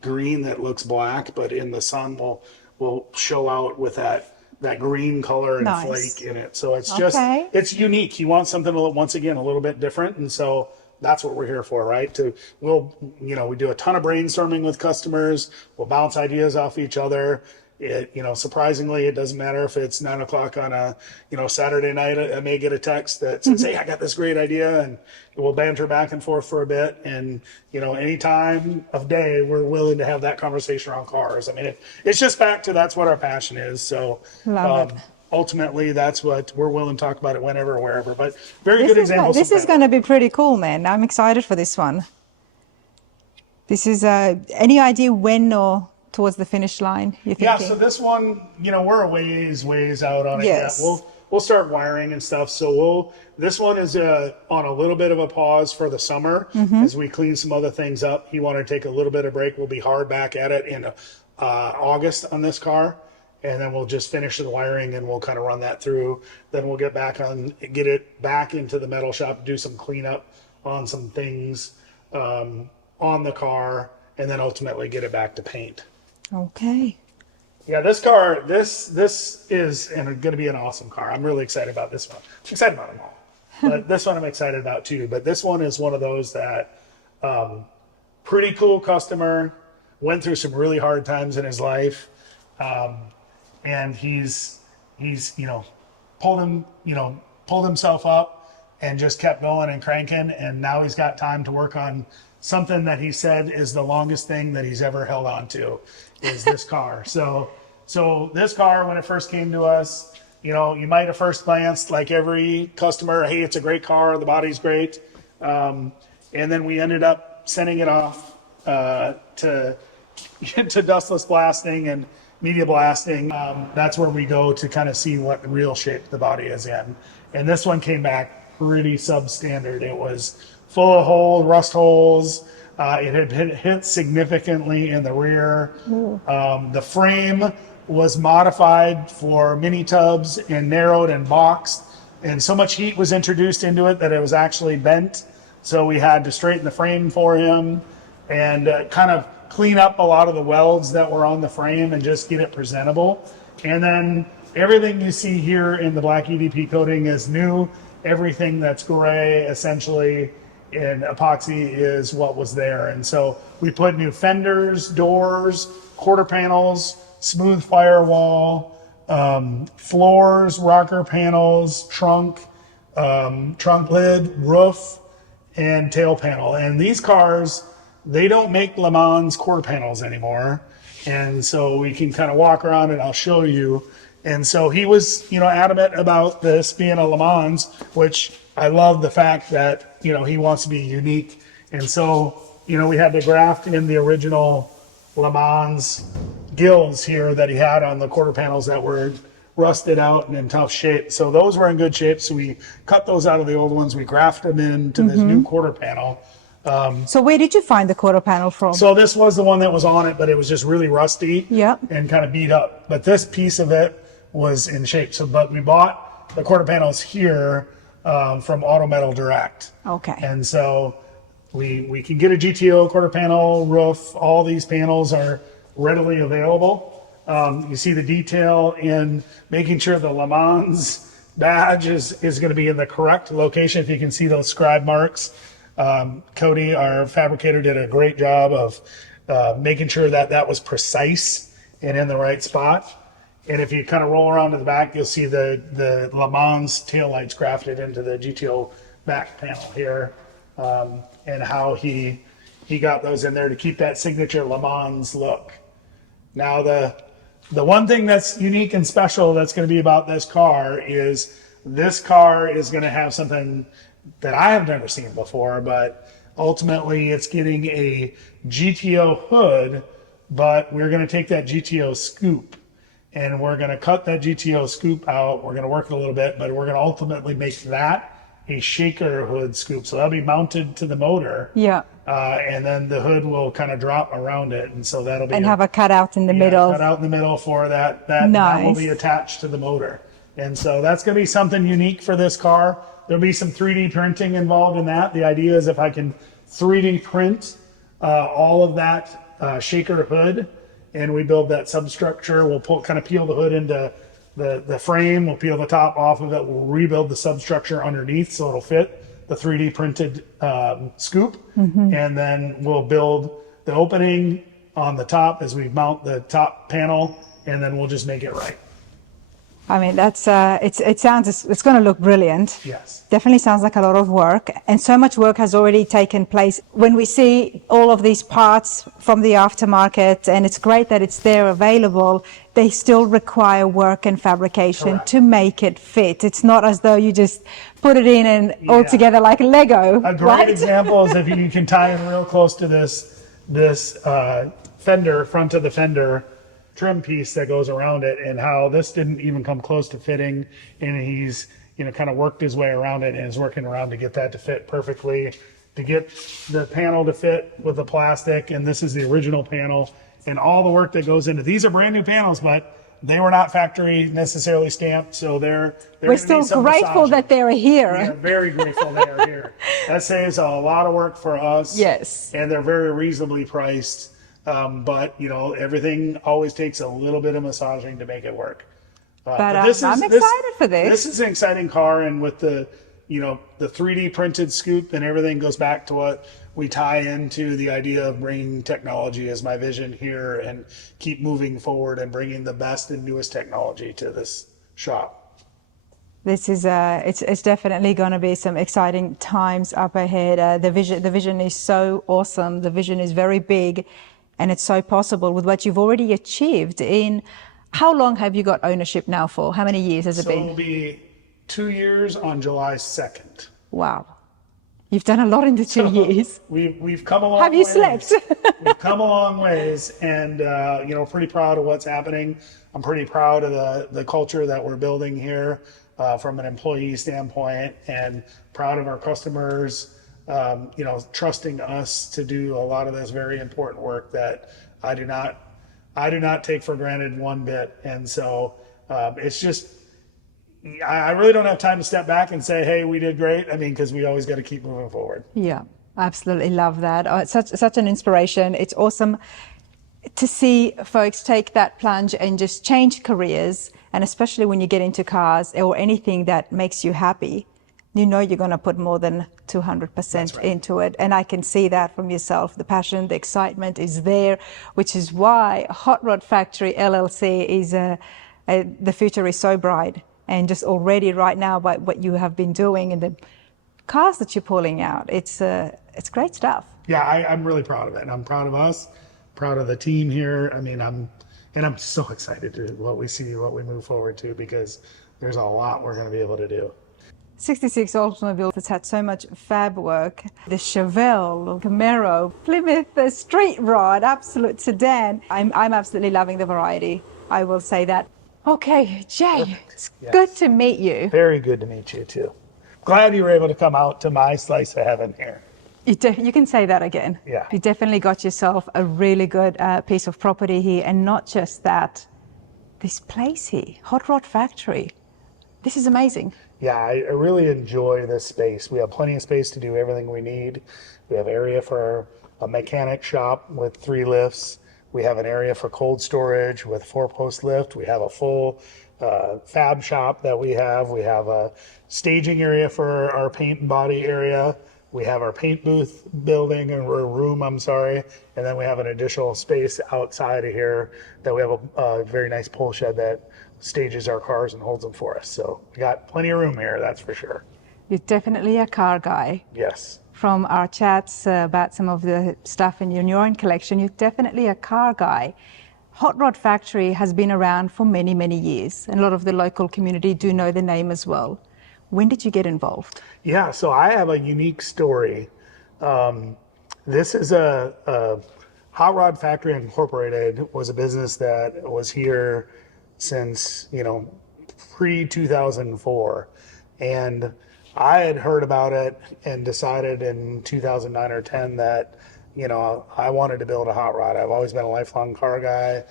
green that looks black, but in the sun will show out with that green color and nice. flake in it. So it's just, it's unique. He wants something, once again, a little bit different. And so that's what we're here for, right? We do a ton of brainstorming with customers. We'll bounce ideas off each other. Surprisingly, it doesn't matter if it's 9 o'clock on a, Saturday night. I may get a text that says, hey, I got this great idea, and we'll banter back and forth for a bit. And, any time of day, we're willing to have that conversation around cars. I mean, it's just back to that's what our passion is. So ultimately, that's what we're willing to talk about it whenever, wherever. But good examples. This is going to be pretty cool, man. I'm excited for this one. This is any idea when or towards the finish line, you think? Yeah, so this one, we're a ways out on it. Yes. Yeah, we'll start wiring and stuff. So this one is on a little bit of a pause for the summer as we clean some other things up. He wanted to take a little bit of break. We'll be hard back at it in August on this car, and then we'll just finish the wiring and we'll kind of run that through. Then we'll get it back into the metal shop, do some cleanup on some things on the car, and then ultimately get it back to paint. Okay. Yeah, this car, this is going to be an awesome car. I'm really excited about this one. I'm excited about them all, but this one I'm excited about too. But this one is one of those that pretty cool customer, went through some really hard times in his life, and he's pulled himself up and just kept going and cranking, and now he's got time to work on something that he said is the longest thing that he's ever held on to, is this car. So this car, when it first came to us, you might have first glanced, like every customer, hey, it's a great car, the body's great. And then we ended up sending it off to dustless blasting and media blasting. That's where we go to kind of see what real shape the body is in. And this one came back pretty substandard. It was full of rust holes. It had been hit significantly in the rear. The frame was modified for mini tubs and narrowed and boxed, and so much heat was introduced into it that it was actually bent. So we had to straighten the frame for him and kind of clean up a lot of the welds that were on the frame and just get it presentable. And then everything you see here in the black EDP coating is new. Everything that's gray, essentially, in epoxy is what was there. And so we put new fenders, doors, quarter panels, smooth firewall, floors, rocker panels, trunk lid, roof, and tail panel. And these cars, they don't make Le Mans quarter panels anymore. And so we can kind of walk around and I'll show you. And so he was, adamant about this being a Le Mans, which I love the fact that, he wants to be unique. And so, we had to graft in the original Le Mans gills here that he had on the quarter panels that were rusted out and in tough shape. So those were in good shape. So we cut those out of the old ones. We grafted them into this new quarter panel. So where did you find the quarter panel from? So this was the one that was on it, but it was just really rusty and kind of beat up. But this piece of it was in shape. But we bought the quarter panels here from Auto Metal Direct. Okay. And so we can get a GTO quarter panel roof. All these panels are readily available. You see the detail in making sure the Le Mans badge is going to be in the correct location. If you can see those scribe marks. Cody, our fabricator, did a great job of making sure that was precise and in the right spot. And if you kind of roll around to the back, you'll see the Le Mans taillights grafted into the GTO back panel here, and how he got those in there to keep that signature Le Mans look. Now, the one thing that's unique and special that's going to be about this car is going to have something that I have never seen before, but ultimately it's getting a GTO hood, but we're going to take that GTO scoop and we're going to cut that GTO scoop out. We're going to work it a little bit, but we're going to ultimately make that a shaker hood scoop. So that'll be mounted to the motor. Yeah. And then the hood will kind of drop around it. And so that'll be have a cutout in the middle. Cut out in the middle for that. Nice. That will be attached to the motor. And so that's going to be something unique for this car. There'll be some 3D printing involved in that. The idea is if I can 3D print all of that shaker hood, and we build that substructure, we'll kind of peel the hood into the frame, we'll peel the top off of it, we'll rebuild the substructure underneath so it'll fit the 3D printed scoop, and then we'll build the opening on the top as we mount the top panel, and then we'll just make it right. I mean, it's going to look brilliant. Yes. Definitely sounds like a lot of work, and so much work has already taken place. When we see all of these parts from the aftermarket, and it's great that it's there available, they still require work and fabrication. Correct. To make it fit. It's not as though you just put it in and all together like Lego. A great example is if you can tie in real close to this fender, front of the fender, trim piece that goes around it, and how this didn't even come close to fitting, and he's kind of worked his way around it and is working around to get that to fit perfectly, to get the panel to fit with the plastic. And this is the original panel, and all the work that goes into these are brand new panels, but they were not factory necessarily stamped, so we're still grateful that they're here. We are very grateful they are here. That saves a lot of work for us. Yes, and they're very reasonably priced. But everything always takes a little bit of massaging to make it work. But I'm excited for this. This is an exciting car, and with the 3D printed scoop and everything goes back to what we tie into the idea of bringing technology as my vision here, and keep moving forward and bringing the best and newest technology to this shop. This is it's definitely going to be some exciting times up ahead. The vision is so awesome. The vision is very big. And it's so possible with what you've already achieved. In how long have you got ownership now for? How many years has it been? It'll be 2 years on July 2nd. Wow. You've done a lot in the 2 years. We've come a long ways. Have you slept? We've come a long ways, and pretty proud of what's happening. I'm pretty proud of the culture that we're building here from an employee standpoint, and proud of our customers. Trusting us to do a lot of this very important work that I do not take for granted one bit. And so it's just, I really don't have time to step back and say, hey, we did great. I mean, because we always got to keep moving forward. Yeah, absolutely love that. Oh, it's such an inspiration. It's awesome to see folks take that plunge and just change careers. And especially when you get into cars or anything that makes you happy, you're going to put more than 200% into it. And I can see that from yourself. The passion, the excitement is there, which is why Hot Rod Factory LLC is the future is so bright. And just already right now, by what you have been doing and the cars that you're pulling out. It's great stuff. Yeah, I'm really proud of it. And I'm proud of us, proud of the team here. I mean, I'm so excited to what we move forward to, because there's a lot we're going to be able to do. 66 automobile that's had so much fab work. The Chevelle, Camaro, Plymouth, the Street Rod, absolute sedan. I'm absolutely loving the variety. I will say that. Okay, Jay, Perfect. it's Yes. good to meet you. Very good to meet you too. Glad you were able to come out to my slice of heaven here. You can say that again. Yeah. You definitely got yourself a really good piece of property here. And not just that, this place here, Hot Rod Factory. This is amazing. Yeah, I really enjoy this space. We have plenty of space to do everything we need. We have area for a mechanic shop with 3 lifts. We have an area for cold storage with 4-post lift. We have a full fab shop that we have. We have a staging area for our paint and body area. We have our paint booth building or room, I'm sorry. And then we have an additional space outside of here that we have a very nice pole shed that stages our cars and holds them for us. So we got plenty of room here, that's for sure. You're definitely a car guy. Yes. From our chats about some of the stuff in your own collection, you're definitely a car guy. Hot Rod Factory has been around for many, many years, and a lot of the local community do know the name as well. When did you get involved? Yeah, so I have a unique story. This is a Hot Rod Factory Incorporated was a business that was here since, pre-2004. And I had heard about it and decided in 2009 or 10 that, I wanted to build a hot rod. I've always been a lifelong car guy.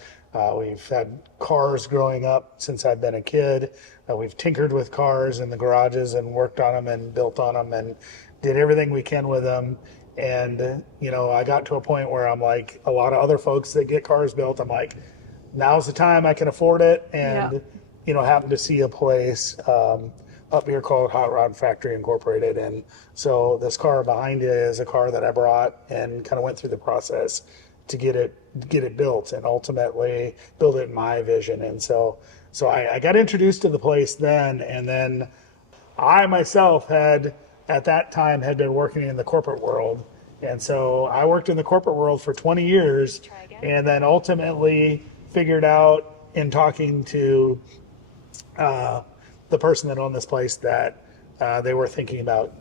We've had cars growing up since I've been a kid. We've tinkered with cars in the garages and worked on them and built on them and did everything we can with them. And, I got to a point where I'm like, a lot of other folks that get cars built, I'm like, now's the time I can afford it. And, happened to see a place up here called Hot Rod Factory Incorporated. And so this car behind you is a car that I brought and kind of went through the process to get it built and ultimately build it in my vision. And so I got introduced to the place then, and then I myself had at that time had been working in the corporate world. And so I worked in the corporate world for 20 years and then ultimately figured out in talking to the person that owned this place that they were thinking about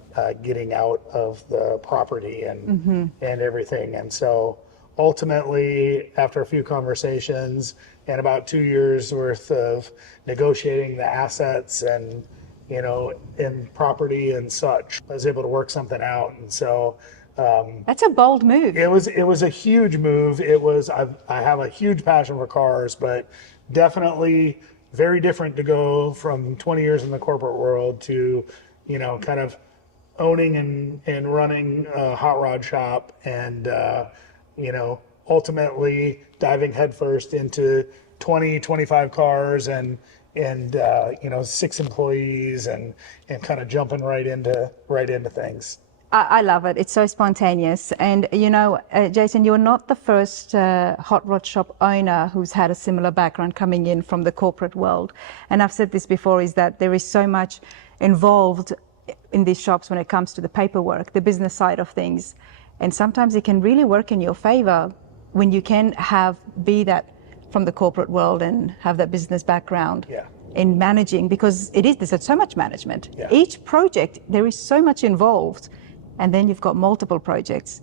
getting out of the property and everything. And so ultimately, after a few conversations and about 2 years worth of negotiating the assets and, in property and such, I was able to work something out. And so that's a bold move. it was a huge move. I have a huge passion for cars, but definitely very different to go from 20 years in the corporate world to, kind of owning and running a hot rod shop and, ultimately diving headfirst into 20, 25 cars and 6 employees and kind of jumping right into things. I love it. It's so spontaneous. And, Jason, you're not the first hot rod shop owner who's had a similar background coming in from the corporate world. And I've said this before, is that there is so much involved in these shops when it comes to the paperwork, the business side of things. And sometimes it can really work in your favor when you can be that from the corporate world and have that business background. Yeah. In managing, because there's so much management. Yeah. Each project, there is so much involved. And then you've got multiple projects.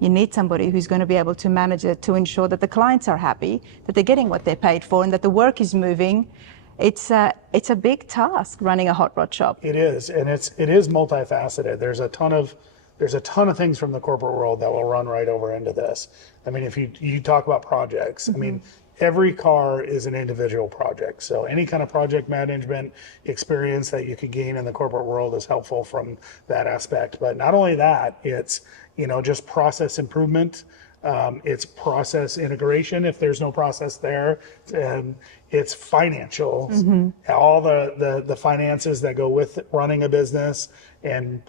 You need somebody who's going to be able to manage it to ensure that the clients are happy, that they're getting what they're paid for, and that the work is moving. It's a big task running a hot rod shop. It is, and it is multifaceted. There's a ton of things from the corporate world that will run right over into this. I mean, if you talk about projects, I mean, every car is an individual project. So any kind of project management experience that you could gain in the corporate world is helpful from that aspect. But not only that, it's, just process improvement. It's process integration if there's no process there. And it's financials, all the finances that go with running a business and,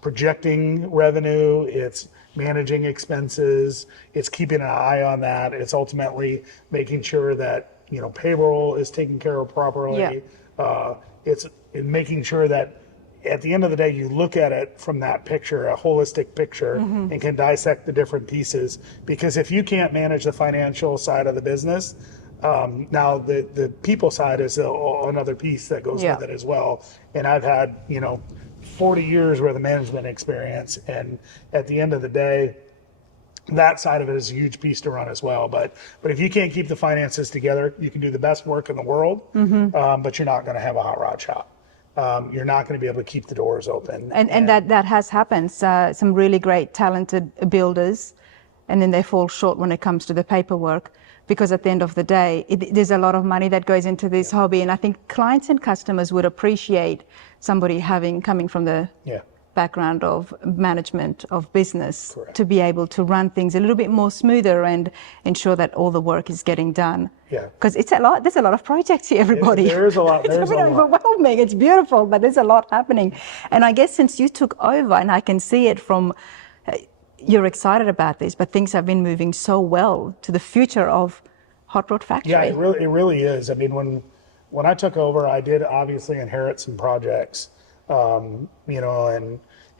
projecting revenue. It's managing expenses, it's keeping an eye on that. It's ultimately making sure that, payroll is taken care of properly. Yeah. It's making sure that, at the end of the day, you look at it from that picture, a holistic picture, and can dissect the different pieces. Because if you can't manage the financial side of the business, now the people side is another piece that goes with it as well. And I've had, 40 years worth of management experience. And at the end of the day, that side of it is a huge piece to run as well. But if you can't keep the finances together, you can do the best work in the world, but you're not going to have a hot rod shop. You're not going to be able to keep the doors open. And that has happened. Some really great, talented builders, and then they fall short when it comes to the paperwork, because at the end of the day, there's a lot of money that goes into this hobby. And I think clients and customers would appreciate somebody coming from the background of management of business to be able to run things a little bit more smoother and ensure that all the work is getting done. Because it's a lot. There's a lot of projects here, everybody. There is a lot. It's a bit overwhelming. It's beautiful, but there's a lot happening. And I guess since you took over, and I can see it from, you're excited about this, but things have been moving so well to the future of Hot Rod Factory. Yeah, it really is. I mean, when I took over, I did obviously inherit some projects,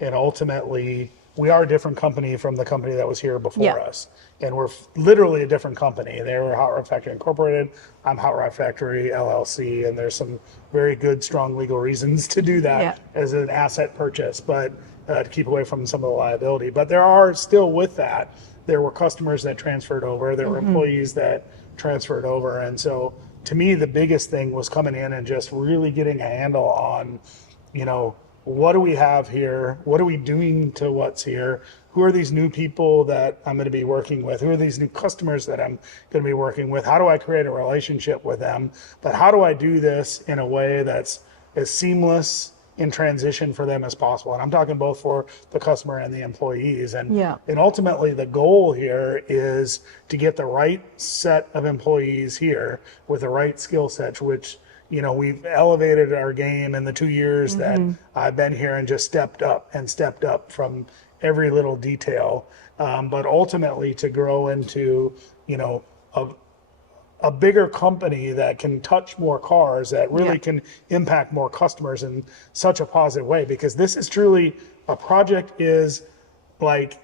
and ultimately we are a different company from the company that was here before us. And we're literally a different company. They were Hot Rod Factory Incorporated. I'm Hot Rod Factory LLC, and there's some very good, strong legal reasons to do that as an asset purchase, but to keep away from some of the liability. But there are still, with that, there were customers that transferred over. There were employees that transferred over. And so to me, the biggest thing was coming in and just really getting a handle on, what do we have here? What are we doing to what's here? Who are these new people that I'm going to be working with? Who are these new customers that I'm going to be working with? How do I create a relationship with them? But how do I do this in a way that's as seamless in transition for them as possible? And I'm talking both for the customer and the employees. And ultimately the goal here is to get the right set of employees here with the right skill sets, which we've elevated our game in the 2 years that I've been here, and just stepped up from every little detail. But ultimately to grow into, a bigger company that can touch more cars, that really can impact more customers in such a positive way. Because this is truly, a project is like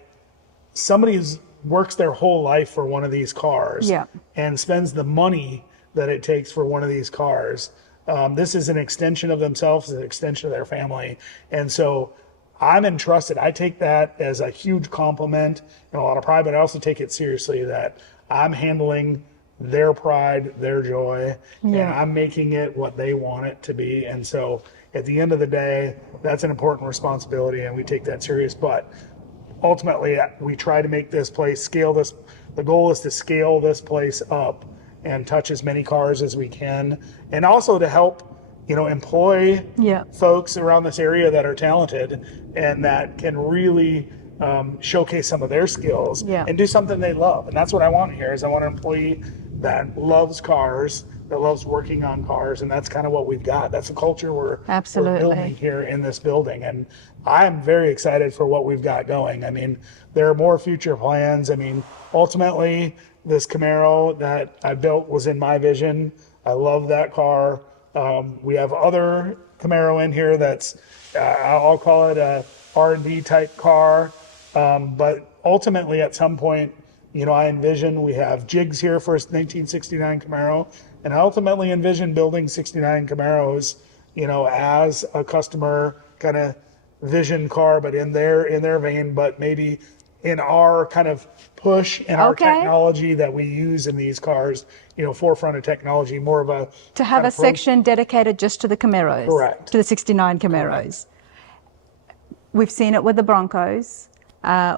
somebody's works their whole life for one of these cars and spends the money that it takes for one of these cars. This is an extension of themselves, an extension of their family. And so I'm entrusted. I take that as a huge compliment and a lot of pride, but I also take it seriously that I'm handling their pride, their joy, and I'm making it what they want it to be. And so at the end of the day, that's an important responsibility, and we take that serious. But ultimately, we try to make this place, the goal is to scale this place up and touch as many cars as we can, and also to help, employ folks around this area that are talented and that can really showcase some of their skills and do something they love. And that's what I want here, is I want an employee that loves cars, that loves working on cars, and that's kind of what we've got. That's the culture we're building here in this building. And I'm very excited for what we've got going. I mean, there are more future plans. I mean, ultimately, this Camaro that I built was in my vision. I love that car. We have other Camaro in here that's, I'll call it a R&D type car. But ultimately, at some point, I envision we have jigs here for a 1969 Camaro, and I ultimately envision building 69 Camaros, as a customer kind of vision car, but in their vein, but maybe in our kind of push and our technology that we use in these cars, forefront of technology, more of a... To have a section dedicated just to the Camaros. Correct. To the 69 Camaros. Correct. We've seen it with the Broncos.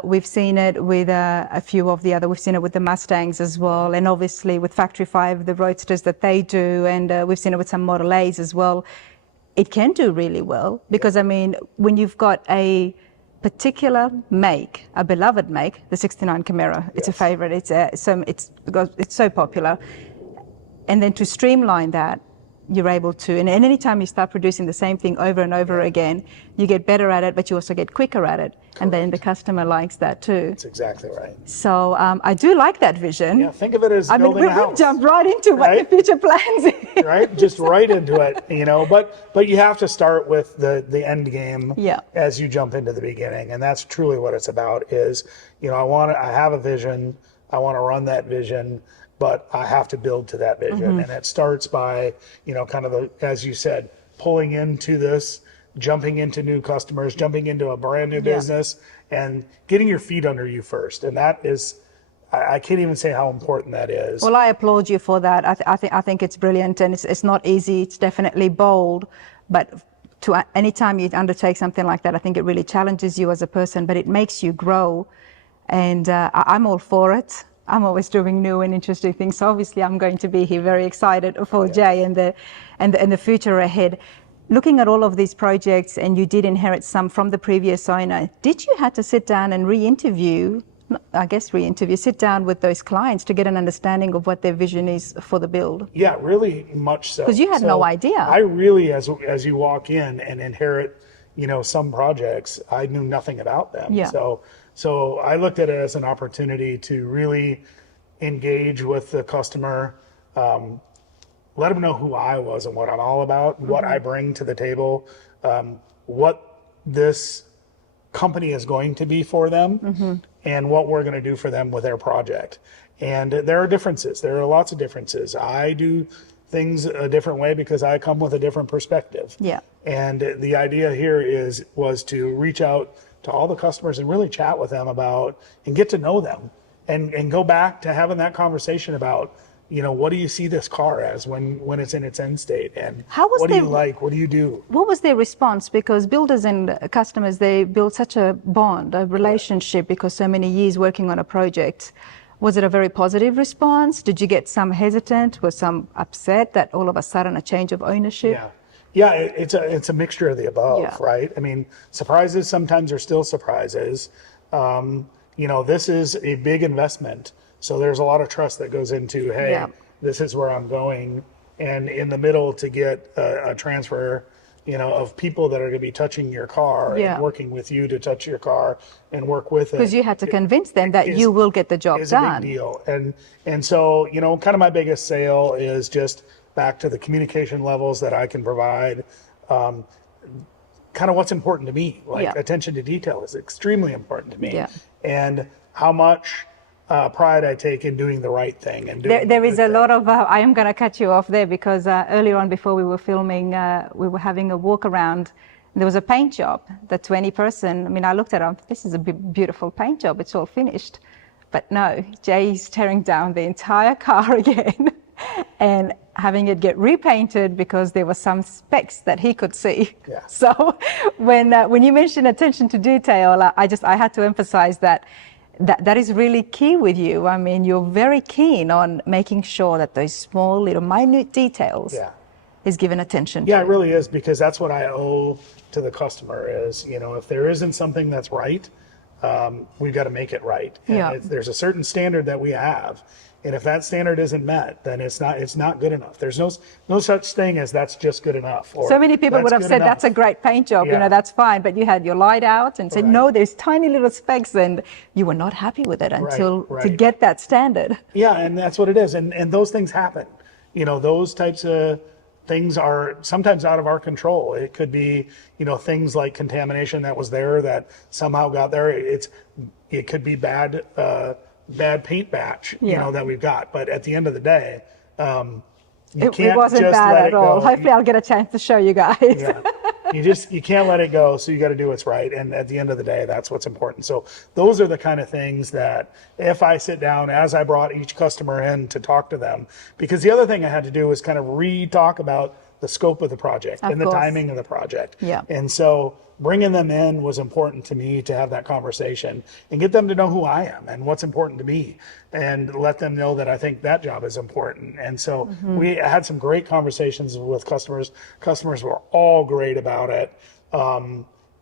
We've seen it with a few of the other, we've seen it with the Mustangs as well, and obviously with Factory 5, the Roadsters that they do, and we've seen it with some Model A's as well. It can do really well, because I mean, when you've got a particular make, a beloved make, the 69 Camaro, it's a favorite, it's so popular, and then to streamline that you're able to, and anytime you start producing the same thing over and over again, you get better at it, but you also get quicker at it. Correct. And then the customer likes that too. That's exactly right. So I do like that vision. Yeah, think of it as building a house. We've jumped right into what the future plans is. Right, just right into it, but you have to start with the end game as you jump into the beginning, and that's truly what it's about is, I have a vision, I want to run that vision, but I have to build to that vision. And it starts by, kind of as you said, pulling into this, jumping into new customers, jumping into a brand new business, and getting your feet under you first. And that is, I can't even say how important that is. Well, I applaud you for that. I think it's brilliant, and it's not easy. It's definitely bold, but anytime you undertake something like that, I think it really challenges you as a person, but it makes you grow. And I'm all for it. I'm always doing new and interesting things. So obviously, I'm going to be here very excited for Jay and the future ahead. Looking at all of these projects, and you did inherit some from the previous owner, did you have to sit down and sit down with those clients to get an understanding of what their vision is for the build? Yeah, really much so. Because you had no idea. I really, as you walk in and inherit, some projects, I knew nothing about them. Yeah. So I looked at it as an opportunity to really engage with the customer, let them know who I was and what I'm all about, what I bring to the table, what this company is going to be for them, and what we're going to do for them with their project. And there are differences. There are lots of differences. I do things a different way because I come with a different perspective. Yeah. And the idea here was to reach out to all the customers and really chat with them about and get to know them, and go back to having that conversation about, what do you see this car as when it's in its end state, and what do you like, what do you do? What was their response? Because builders and customers, they build such a bond, a relationship, because so many years working on a project. Was it a very positive response? Did you get some hesitant? Was some upset that all of a sudden a change of ownership? Yeah, it's a mixture of the above, right? I mean, surprises sometimes are still surprises. This is a big investment, so there's a lot of trust that goes into, hey, this is where I'm going, and in the middle to get a transfer, of people that are going to be touching your car and working with you to touch your car and work with it. Because you had to convince them that you will get the job done. It's a big deal, and so kind of my biggest sale is just back to the communication levels that I can provide. Kind of what's important to me, attention to detail is extremely important to me, and how much pride I take in doing the right thing. And there is a lot of, I am going to cut you off there because earlier on before we were filming, we were having a walk around. There was a paint job, the 20 person. I looked at it, this is a beautiful paint job, it's all finished. But no, Jay's tearing down the entire car again and having it get repainted because there were some specks that he could see. Yeah. So when you mentioned attention to detail, I had to emphasize that is really key with you. You're very keen on making sure that those small little minute details is given attention to. Yeah, it really is, because that's what I owe to the customer is, if there isn't something that's right, we've got to make it right. And there's a certain standard that we have. And if that standard isn't met, then it's not good enough. There's no such thing as that's just good enough. Or so many people would have said that's a great paint job, that's fine. But you had your light out and said, no, there's tiny little specks, and you were not happy with it until to get that standard. Yeah, and that's what it is. And those things happen. Those types of things are sometimes out of our control. It could be, things like contamination that was there that somehow got there. It could be bad paint batch, that we've got. But at the end of the day, it wasn't bad at all. Hopefully I'll get a chance to show you guys. You can't let it go. So you got to do what's right. And at the end of the day, that's what's important. So those are the kind of things that if I sit down, as I brought each customer in to talk to them, because the other thing I had to do was kind of re-talk about the scope of the project and the timing of the project. Yeah. And so bringing them in was important to me to have that conversation and get them to know who I am and what's important to me, and let them know that I think that job is important. And so we had some great conversations with customers. Customers were all great about it.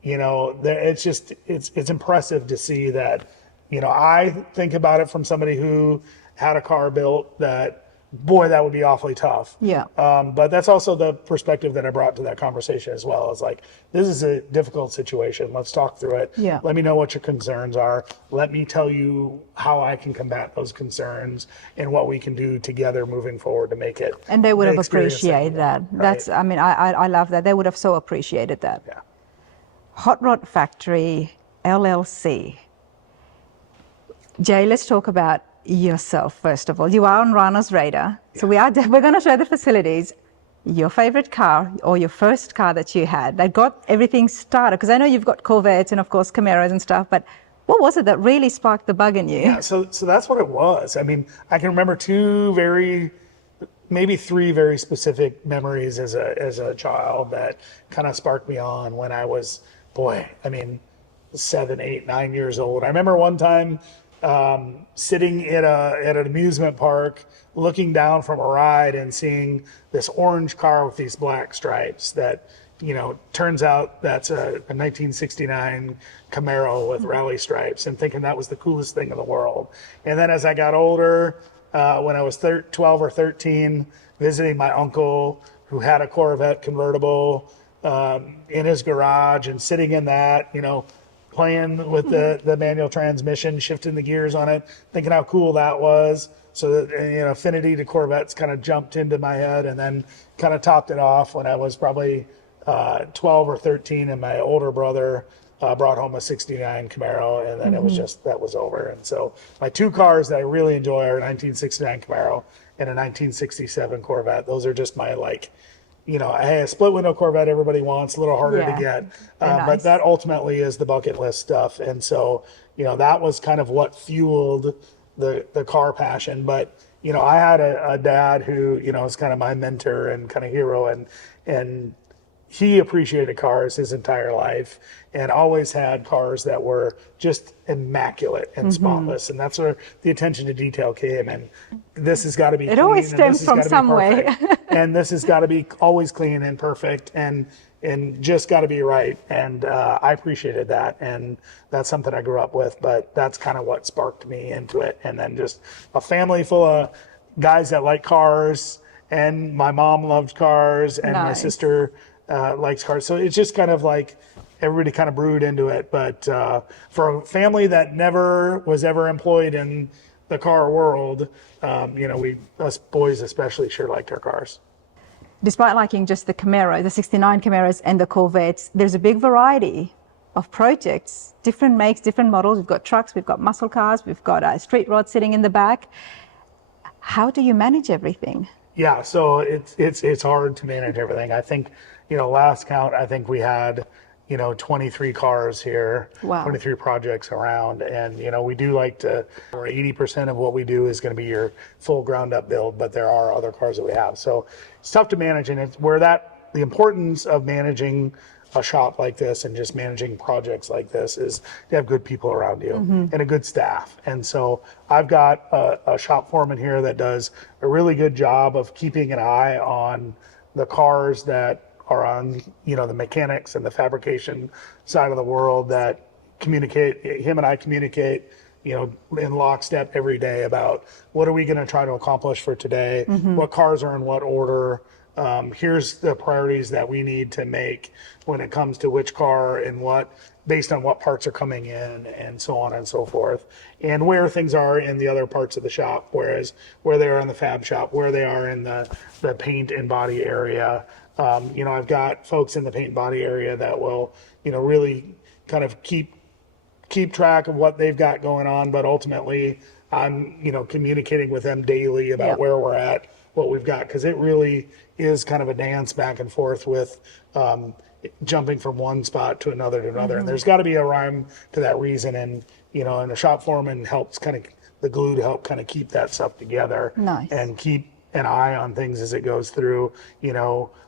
It's impressive to see that, I think about it from somebody who had a car built that boy, that would be awfully tough. Yeah. But that's also the perspective that I brought to that conversation as well. It's like, this is a difficult situation. Let's talk through it. Yeah. Let me know what your concerns are. Let me tell you how I can combat those concerns and what we can do together moving forward to make it. And they would the have experience appreciated that. Right? That's, I mean, I love that. They would have so appreciated that. Yeah. Hot Rod Factory, LLC. Jay, let's talk about yourself first of all. You are on Rana's radar, so we're going to show the facilities. Your favorite car or your first car that you had that got everything started, because I know you've got Corvettes and of course Camaros and stuff, but what was it that really sparked the bug in you? Yeah, so that's what it was. I mean, I can remember maybe three very specific memories as a child that kind of sparked me on when I was, 7, 8, 9 years old. I remember one time sitting at an amusement park, looking down from a ride and seeing this orange car with these black stripes that, turns out that's a 1969 Camaro with rally stripes, and thinking that was the coolest thing in the world. And then as I got older, when I was 12 or 13, visiting my uncle who had a Corvette convertible in his garage, and sitting in that, playing with the manual transmission, shifting the gears on it, thinking how cool that was. So that, affinity to Corvettes kind of jumped into my head, and then kind of topped it off when I was probably 12 or 13, and my older brother brought home a 69 Camaro, and then it was that was over. And so my two cars that I really enjoy are a 1969 Camaro and a 1967 Corvette. Those are just my a split window Corvette everybody wants, a little harder to get, nice. But that ultimately is the bucket list stuff. And so, that was kind of what fueled the car passion. But, I had a dad who, is kind of my mentor and kind of hero, and he appreciated cars his entire life and always had cars that were just immaculate and spotless. And that's where the attention to detail came. And this has got to be It always stems from some way. And this has got to be always clean and perfect and just got to be right. And I appreciated that. And that's something I grew up with, but that's kind of what sparked me into it. And then just a family full of guys that like cars, and my mom loved cars, and my sister likes cars. So it's just kind of like everybody kind of brewed into it. But for a family that never was ever employed in the car world, us boys especially sure liked our cars. Despite liking just the Camaro, the 69 Camaros and the Corvettes, there's a big variety of projects, different makes, different models. We've got trucks, we've got muscle cars, we've got a street rod sitting in the back. How do you manage everything? Yeah, so it's hard to manage everything. I think, last count, I think we had, 23 cars here, wow. 23 projects around. And, we do like to, or 80% of what we do is going to be your full ground up build, but there are other cars that we have. So it's tough to manage, and it's where the importance of managing a shop like this and just managing projects like this is to have good people around you and a good staff. And so I've got a shop foreman here that does a really good job of keeping an eye on the cars that are on, the mechanics and the fabrication side of the world that him and I communicate, in lockstep every day about what are we going to try to accomplish for today, what cars are in what order. Here's the priorities that we need to make when it comes to which car and based on what parts are coming in, and so on and so forth, and where things are in the other parts of the shop, where they are in the fab shop, where they are in the paint and body area. I've got folks in the paint and body area that will, really kind of keep track of what they've got going on, but ultimately I'm, communicating with them daily about where we're at, what we've got, because it really is kind of a dance back and forth with jumping from one spot to another and there's got to be a rhyme to that reason, and and the shop foreman helps kind of the glue to help kind of keep that stuff together. Nice. And keep an eye on things as it goes through.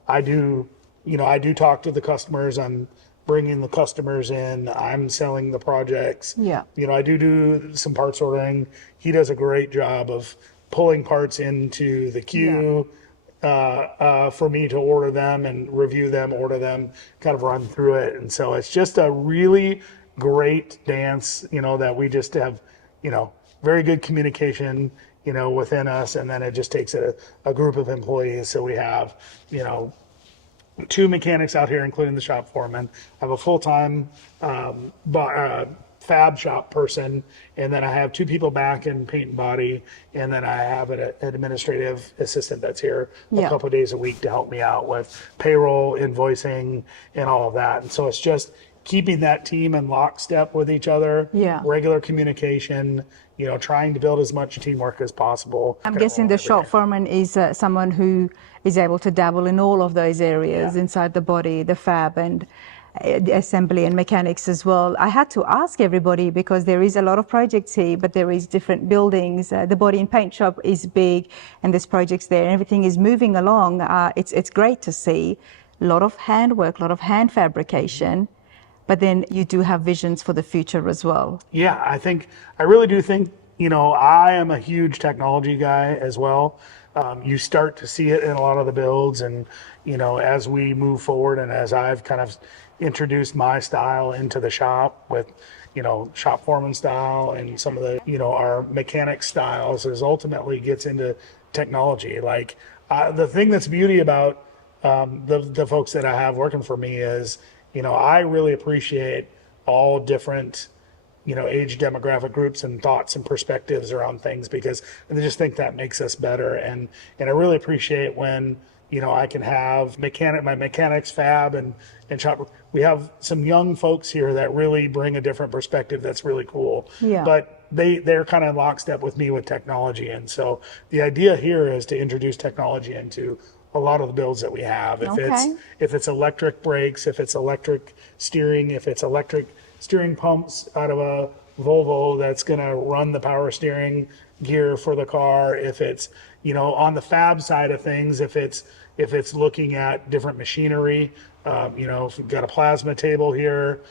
I do talk to the customers. I'm bringing the customers in. I'm selling the projects. Yeah. I do some parts ordering. He does a great job of pulling parts into the queue for me to order them and review them, order them, kind of run through it. And so it's just a really great dance, that we just have, very good communication, within us, and then it just takes a group of employees. So we have, 2 mechanics out here, including the shop foreman. I have a full-time fab shop person, and then I have 2 people back in paint and body, and then I have an administrative assistant that's here a couple of days a week to help me out with payroll, invoicing, and all of that. And so it's just keeping that team in lockstep with each other, regular communication, trying to build as much teamwork as possible. I'm guessing the shop foreman is someone who is able to dabble in all of those areas inside the body, the fab, and the assembly and mechanics as well. I had to ask everybody because there is a lot of projects here, but there is different buildings. The body and paint shop is big, and there's projects there, and everything is moving along. It's great to see a lot of handwork, a lot of hand fabrication. But then you do have visions for the future as well. Yeah, I really do think, I am a huge technology guy as well. You start to see it in a lot of the builds, and, as we move forward and as I've kind of introduced my style into the shop with, shop foreman style and some of the, our mechanic styles, is ultimately gets into technology. Like the thing that's beauty about the folks that I have working for me is, I really appreciate all different, age demographic groups and thoughts and perspectives around things, because I just think that makes us better. And I really appreciate when, I can have my mechanics fab and shop. We have some young folks here that really bring a different perspective that's really cool. Yeah. But they're kind of in lockstep with me with technology. And so the idea here is to introduce technology into a lot of the builds that we have. If it's electric brakes, if it's electric steering, if it's electric steering pumps out of a Volvo that's going to run the power steering gear for the car, if it's on the fab side of things, if it's looking at different machinery, if we've got a plasma table here,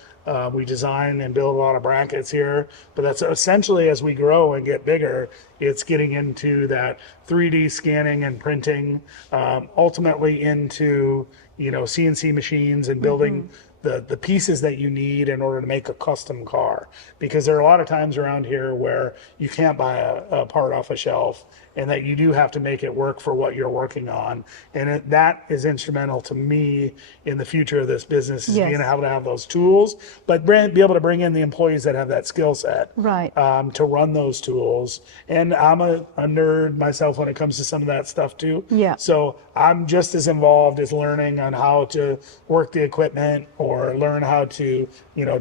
we design and build a lot of brackets here, but that's essentially, as we grow and get bigger, it's getting into that 3D scanning and printing, ultimately into, CNC machines and building the pieces that you need in order to make a custom car. Because there are a lot of times around here where you can't buy a part off a shelf, and that you do have to make it work for what you're working on. And that is instrumental to me in the future of this business, is being able to have those tools, but be able to bring in the employees that have that skill set to run those tools. And I'm a nerd myself when it comes to some of that stuff too. Yeah. So I'm just as involved as learning on how to work the equipment, or learn how to,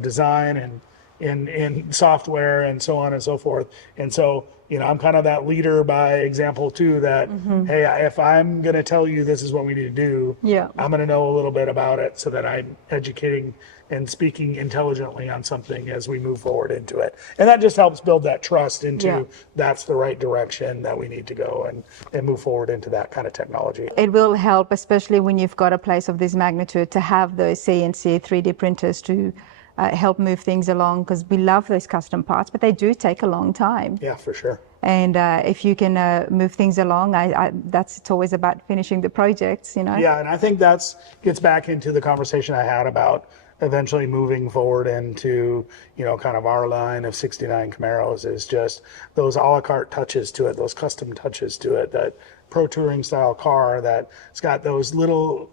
design and in software and so on and so forth. And so, I'm kind of that leader by example too, that, hey, if I'm going to tell you this is what we need to do, I'm going to know a little bit about it, so that I'm educating and speaking intelligently on something as we move forward into it. And that just helps build that trust into that's the right direction that we need to go and move forward into that kind of technology. It will help, especially when you've got a place of this magnitude, to have those CNC 3D printers to help move things along, because we love those custom parts, but they do take a long time. Yeah, for sure. And if you can move things along, it's always about finishing the projects, Yeah, and I think gets back into the conversation I had about eventually moving forward into, kind of our line of 69 Camaros, is just those a la carte touches to it, those custom touches to it, that pro touring style car that's got those little,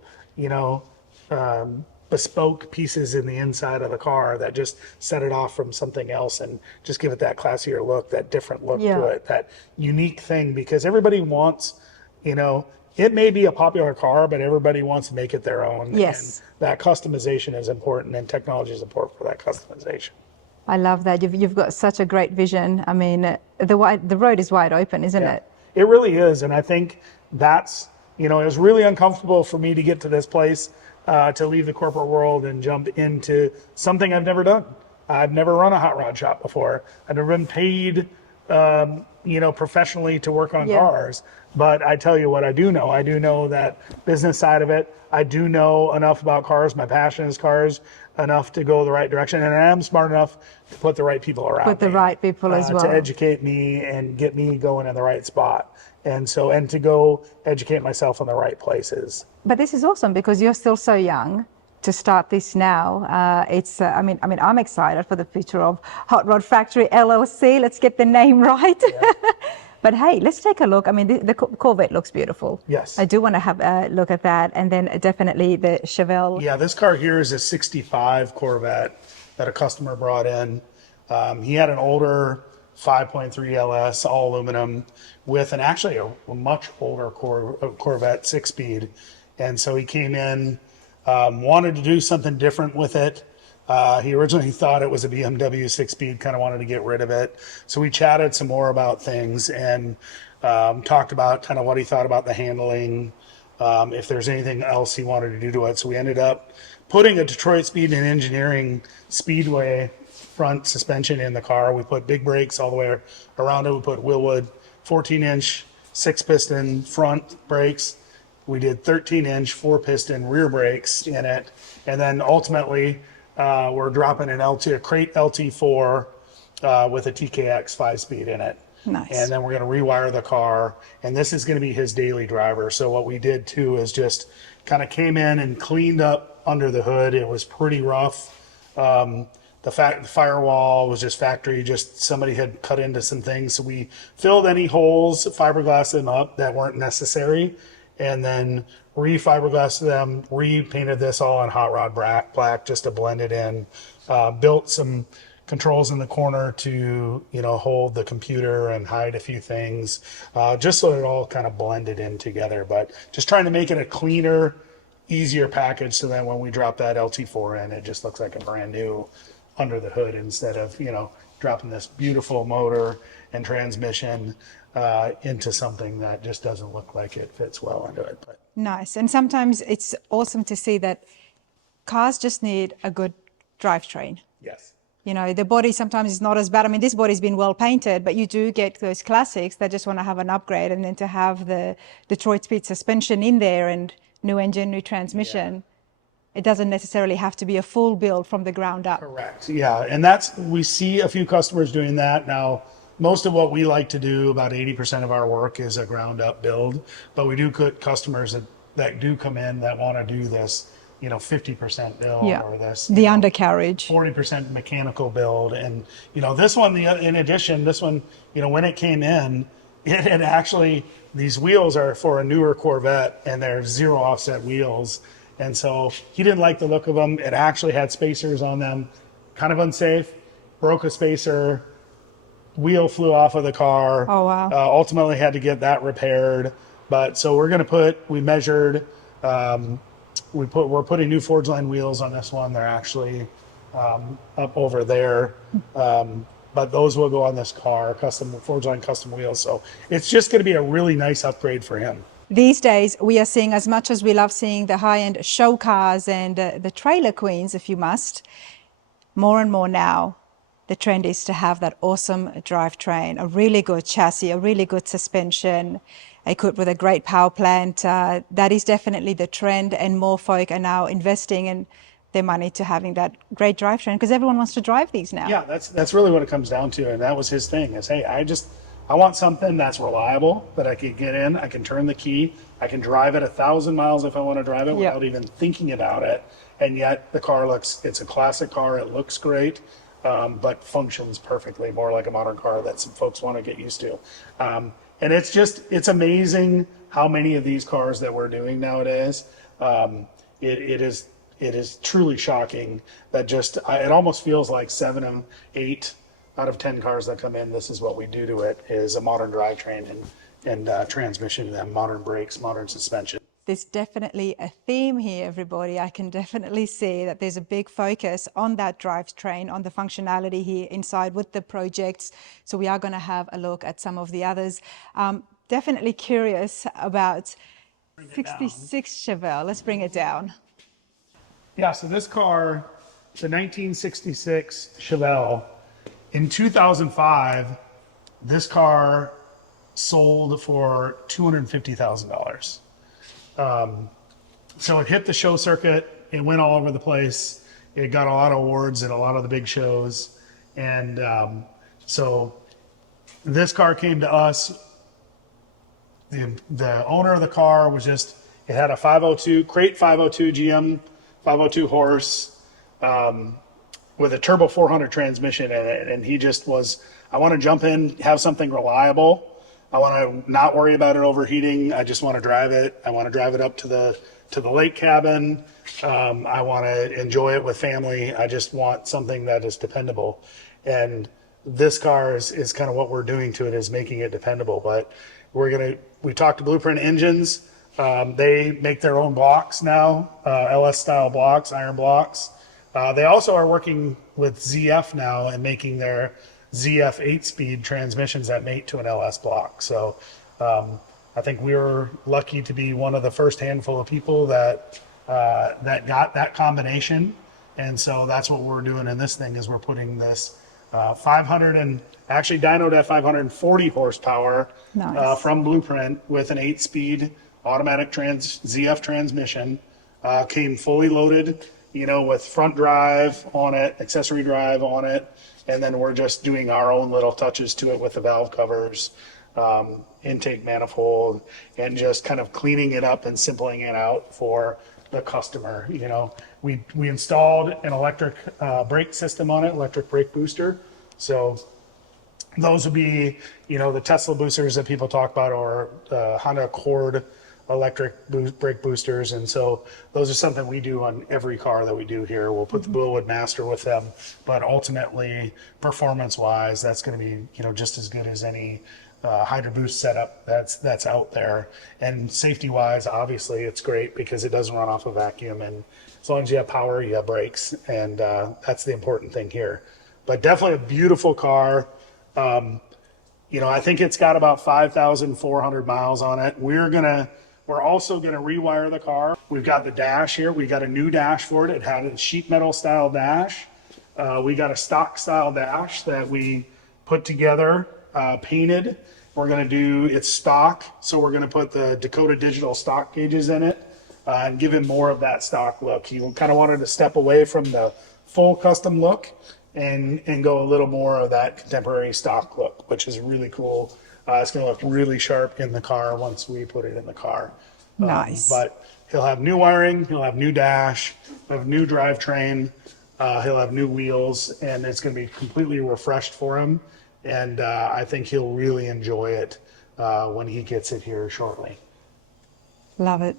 bespoke pieces in the inside of the car that just set it off from something else and just give it that classier look, that different look to it, that unique thing. Because everybody wants, it may be a popular car, but everybody wants to make it their own. Yes. And that customization is important, and technology is important for that customization. I love that. You've got such a great vision. I mean, the road is wide open, isn't it? It really is. And I think that's, it was really uncomfortable for me to get to this place, to leave the corporate world and jump into something I've never done. I've never run a hot rod shop before. I've never been paid, professionally to work on cars. But I tell you what I do know. I do know that business side of it. I do know enough about cars. My passion is cars, enough to go the right direction. And I am smart enough to put the right people around me. Put the right people as well. To educate me and get me going in the right spot. And to go educate myself in the right places. But this is awesome, because you're still so young to start this now. I'm excited for the future of Hot Rod Factory LLC. Let's get the name right. But hey, let's take a look. I mean, the Corvette looks beautiful. Yes. I do want to have a look at that. And then definitely the Chevelle. Yeah, this car here is a 65 Corvette that a customer brought in. He had an older 5.3 LS, all aluminum, with actually a much older Corvette 6-speed. And so he came in, wanted to do something different with it. He originally thought it was a BMW 6-speed, kind of wanted to get rid of it. So we chatted some more about things and talked about kind of what he thought about the handling, if there's anything else he wanted to do to it. So we ended up putting a Detroit Speed and Engineering Speedway front suspension in the car. We put big brakes all the way around it. We put Willwood 14-inch 6-piston front brakes. We did 13-inch 4-piston rear brakes in it. And then ultimately, we're dropping a crate LT4 with a TKX 5-speed in it. Nice. And then we're going to rewire the car, and this is going to be his daily driver. So what we did too is just kind of came in and cleaned up under the hood. It was pretty rough. The firewall was just factory, just somebody had cut into some things. So we filled any holes, fiberglassed them up that weren't necessary, and then re-fiberglassed them, repainted this all on hot rod black just to blend it in. Built some controls in the corner to, hold the computer and hide a few things, just so it all kind of blended in together. But just trying to make it a cleaner, easier package so that when we drop that LT4 in, it just looks like a brand new under the hood instead of, dropping this beautiful motor and transmission into something that just doesn't look like it fits well into it. But nice. And sometimes it's awesome to see that cars just need a good drivetrain. yes. The body sometimes is not as bad. I mean, this body's been well painted, but you do get those classics that just want to have an upgrade. And then to have the Detroit Speed suspension in there and new engine, new transmission, it doesn't necessarily have to be a full build from the ground up. Correct. Yeah. And we see a few customers doing that. Now, most of what we like to do, about 80% of our work is a ground up build, but we do get customers that do come in that want to do this, 50% build or this. The undercarriage. 40% mechanical build. And, this one, in addition, when it came in, it had actually, these wheels are for a newer Corvette and they're zero offset wheels. And so he didn't like the look of them. It actually had spacers on them, kind of unsafe, broke a spacer, wheel flew off of the car. Oh, wow. Ultimately had to get that repaired. But so we measured, we're putting new Forge Line wheels on this one. They're actually up over there. But those will go on this car, Forge Line custom wheels. So it's just going to be a really nice upgrade for him. These days, we are seeing, as much as we love seeing the high-end show cars and the trailer queens, if you must, more and more now, the trend is to have that awesome drivetrain, a really good chassis, a really good suspension, equipped with a great power plant. That is definitely the trend, and more folk are now investing in their money to having that great drivetrain because everyone wants to drive these now. Yeah, that's really what it comes down to, and that was his thing. Is hey, I want something that's reliable, that I can get in, I can turn the key, I can drive it 1,000 miles if I want to drive it without even thinking about it. And yet the car it's a classic car, it looks great, but functions perfectly, more like a modern car that some folks want to get used to. And it's amazing how many of these cars that we're doing nowadays. It is truly shocking that it almost feels like 7 or 8 out of 10 cars that come in, this is what we do to it, is a modern drivetrain and transmission to them, modern brakes, modern suspension. There's definitely a theme here, everybody. I can definitely see that there's a big focus on that drivetrain, on the functionality here inside with the projects. So we are going to have a look at some of the others. Definitely curious about 66 Chevelle. Let's bring it down. Yeah, so this car, the 1966 Chevelle, in 2005, this car sold for $250,000. So it hit the show circuit. It went all over the place. It got a lot of awards at a lot of the big shows. And so this car came to us. The owner of the car it had a 502, crate 502 GM, 502 horse, with a turbo 400 transmission in it. And he just I want to jump in, have something reliable. I want to not worry about it overheating. I just want to drive it. I want to drive it up to the lake cabin. I want to enjoy it with family. I just want something that is dependable. And this car is kind of what we're doing to it, is making it dependable. But we talked to Blueprint Engines. They make their own blocks now, LS style blocks, iron blocks. They also are working with ZF now and making their ZF 8-speed transmissions that mate to an LS block. So I think we were lucky to be one of the first handful of people that got that combination. And so that's what we're doing in this thing, is we're putting this 500 and actually dynoed at 540 horsepower from Blueprint with an 8-speed automatic ZF transmission. Came fully loaded, with front drive on it, accessory drive on it. And then we're just doing our own little touches to it with the valve covers, intake manifold, and just kind of cleaning it up and simpling it out for the customer. We installed an electric brake system on it, electric brake booster. So those would be, the Tesla boosters that people talk about, or Honda Accord electric brake boosters. And so those are something we do on every car that we do here. We'll put the Billwood Master with them, but ultimately, performance wise, that's going to be, just as good as any Hydro Boost setup that's out there. And safety wise, obviously it's great because it doesn't run off a vacuum, and as long as you have power, you have brakes, and that's the important thing here. But definitely a beautiful car. I think it's got about 5,400 miles on it. We're also going to rewire the car. We've got the dash here. We got a new dash for it. It had a sheet metal style dash. We got a stock style dash that we put together, painted. We're going to do its stock. So we're going to put the Dakota Digital stock gauges in it and give him more of that stock look. He kind of wanted to step away from the full custom look and go a little more of that contemporary stock look, which is really cool. It's going to look really sharp in the car once we put it in the car. Nice. But he'll have new wiring, he'll have new dash, he'll have new drivetrain, he'll have new wheels, and it's going to be completely refreshed for him. And I think he'll really enjoy it when he gets it here shortly. Love it.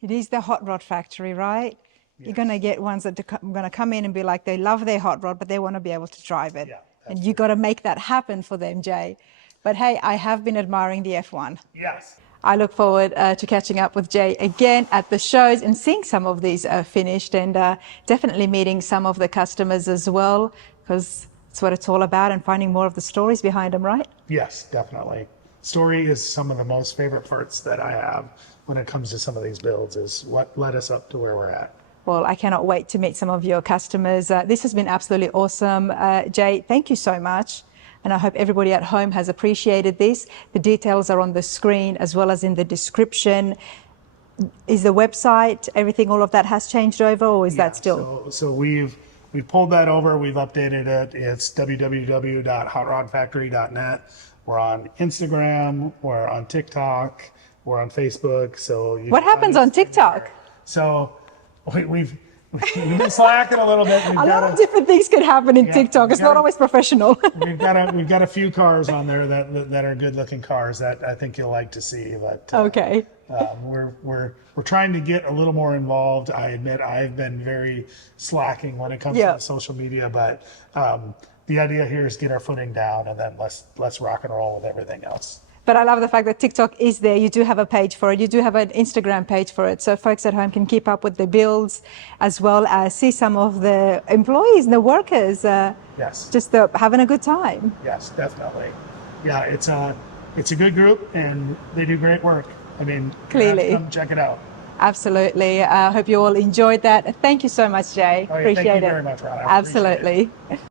It is the hot rod factory, right? Yes. You're going to get ones that are going to come in and be like, they love their hot rod, but they want to be able to drive it. Yeah, and you got to make that happen for them, Jay. But hey, I have been admiring the F1. Yes. I look forward to catching up with Jay again at the shows and seeing some of these finished, and definitely meeting some of the customers as well, because it's what it's all about, and finding more of the stories behind them, right? Yes, definitely. Story is some of the most favorite parts that I have when it comes to some of these builds, is what led us up to where we're at. Well, I cannot wait to meet some of your customers. This has been absolutely awesome. Jay, thank you so much. And I hope everybody at home has appreciated this. The details are on the screen as well as in the description. Is the website, everything, all of that has changed over, or is that still? So we've pulled that over. We've updated it. It's www.hotrodfactory.net. We're on Instagram. We're on TikTok. We're on Facebook. So what happens on TikTok? So we've been slacking a little bit. A lot of different things could happen in TikTok. It's not always professional. we've got a few cars on there that are good looking cars that I think you'll like to see. But okay. We're trying to get a little more involved. I admit I've been very slacking when it comes to social media, but the idea here is get our footing down, and then let's rock and roll with everything else. But I love the fact that TikTok is there. You do have a page for it. You do have an Instagram page for it. So folks at home can keep up with the builds, as well as see some of the employees and the workers just having a good time. Yes, definitely. Yeah, it's a good group, and they do great work. I mean, clearly. Come check it out. Absolutely. I hope you all enjoyed that. Thank you so much, Jay. Appreciate it. Thank you very much, Ron. Absolutely.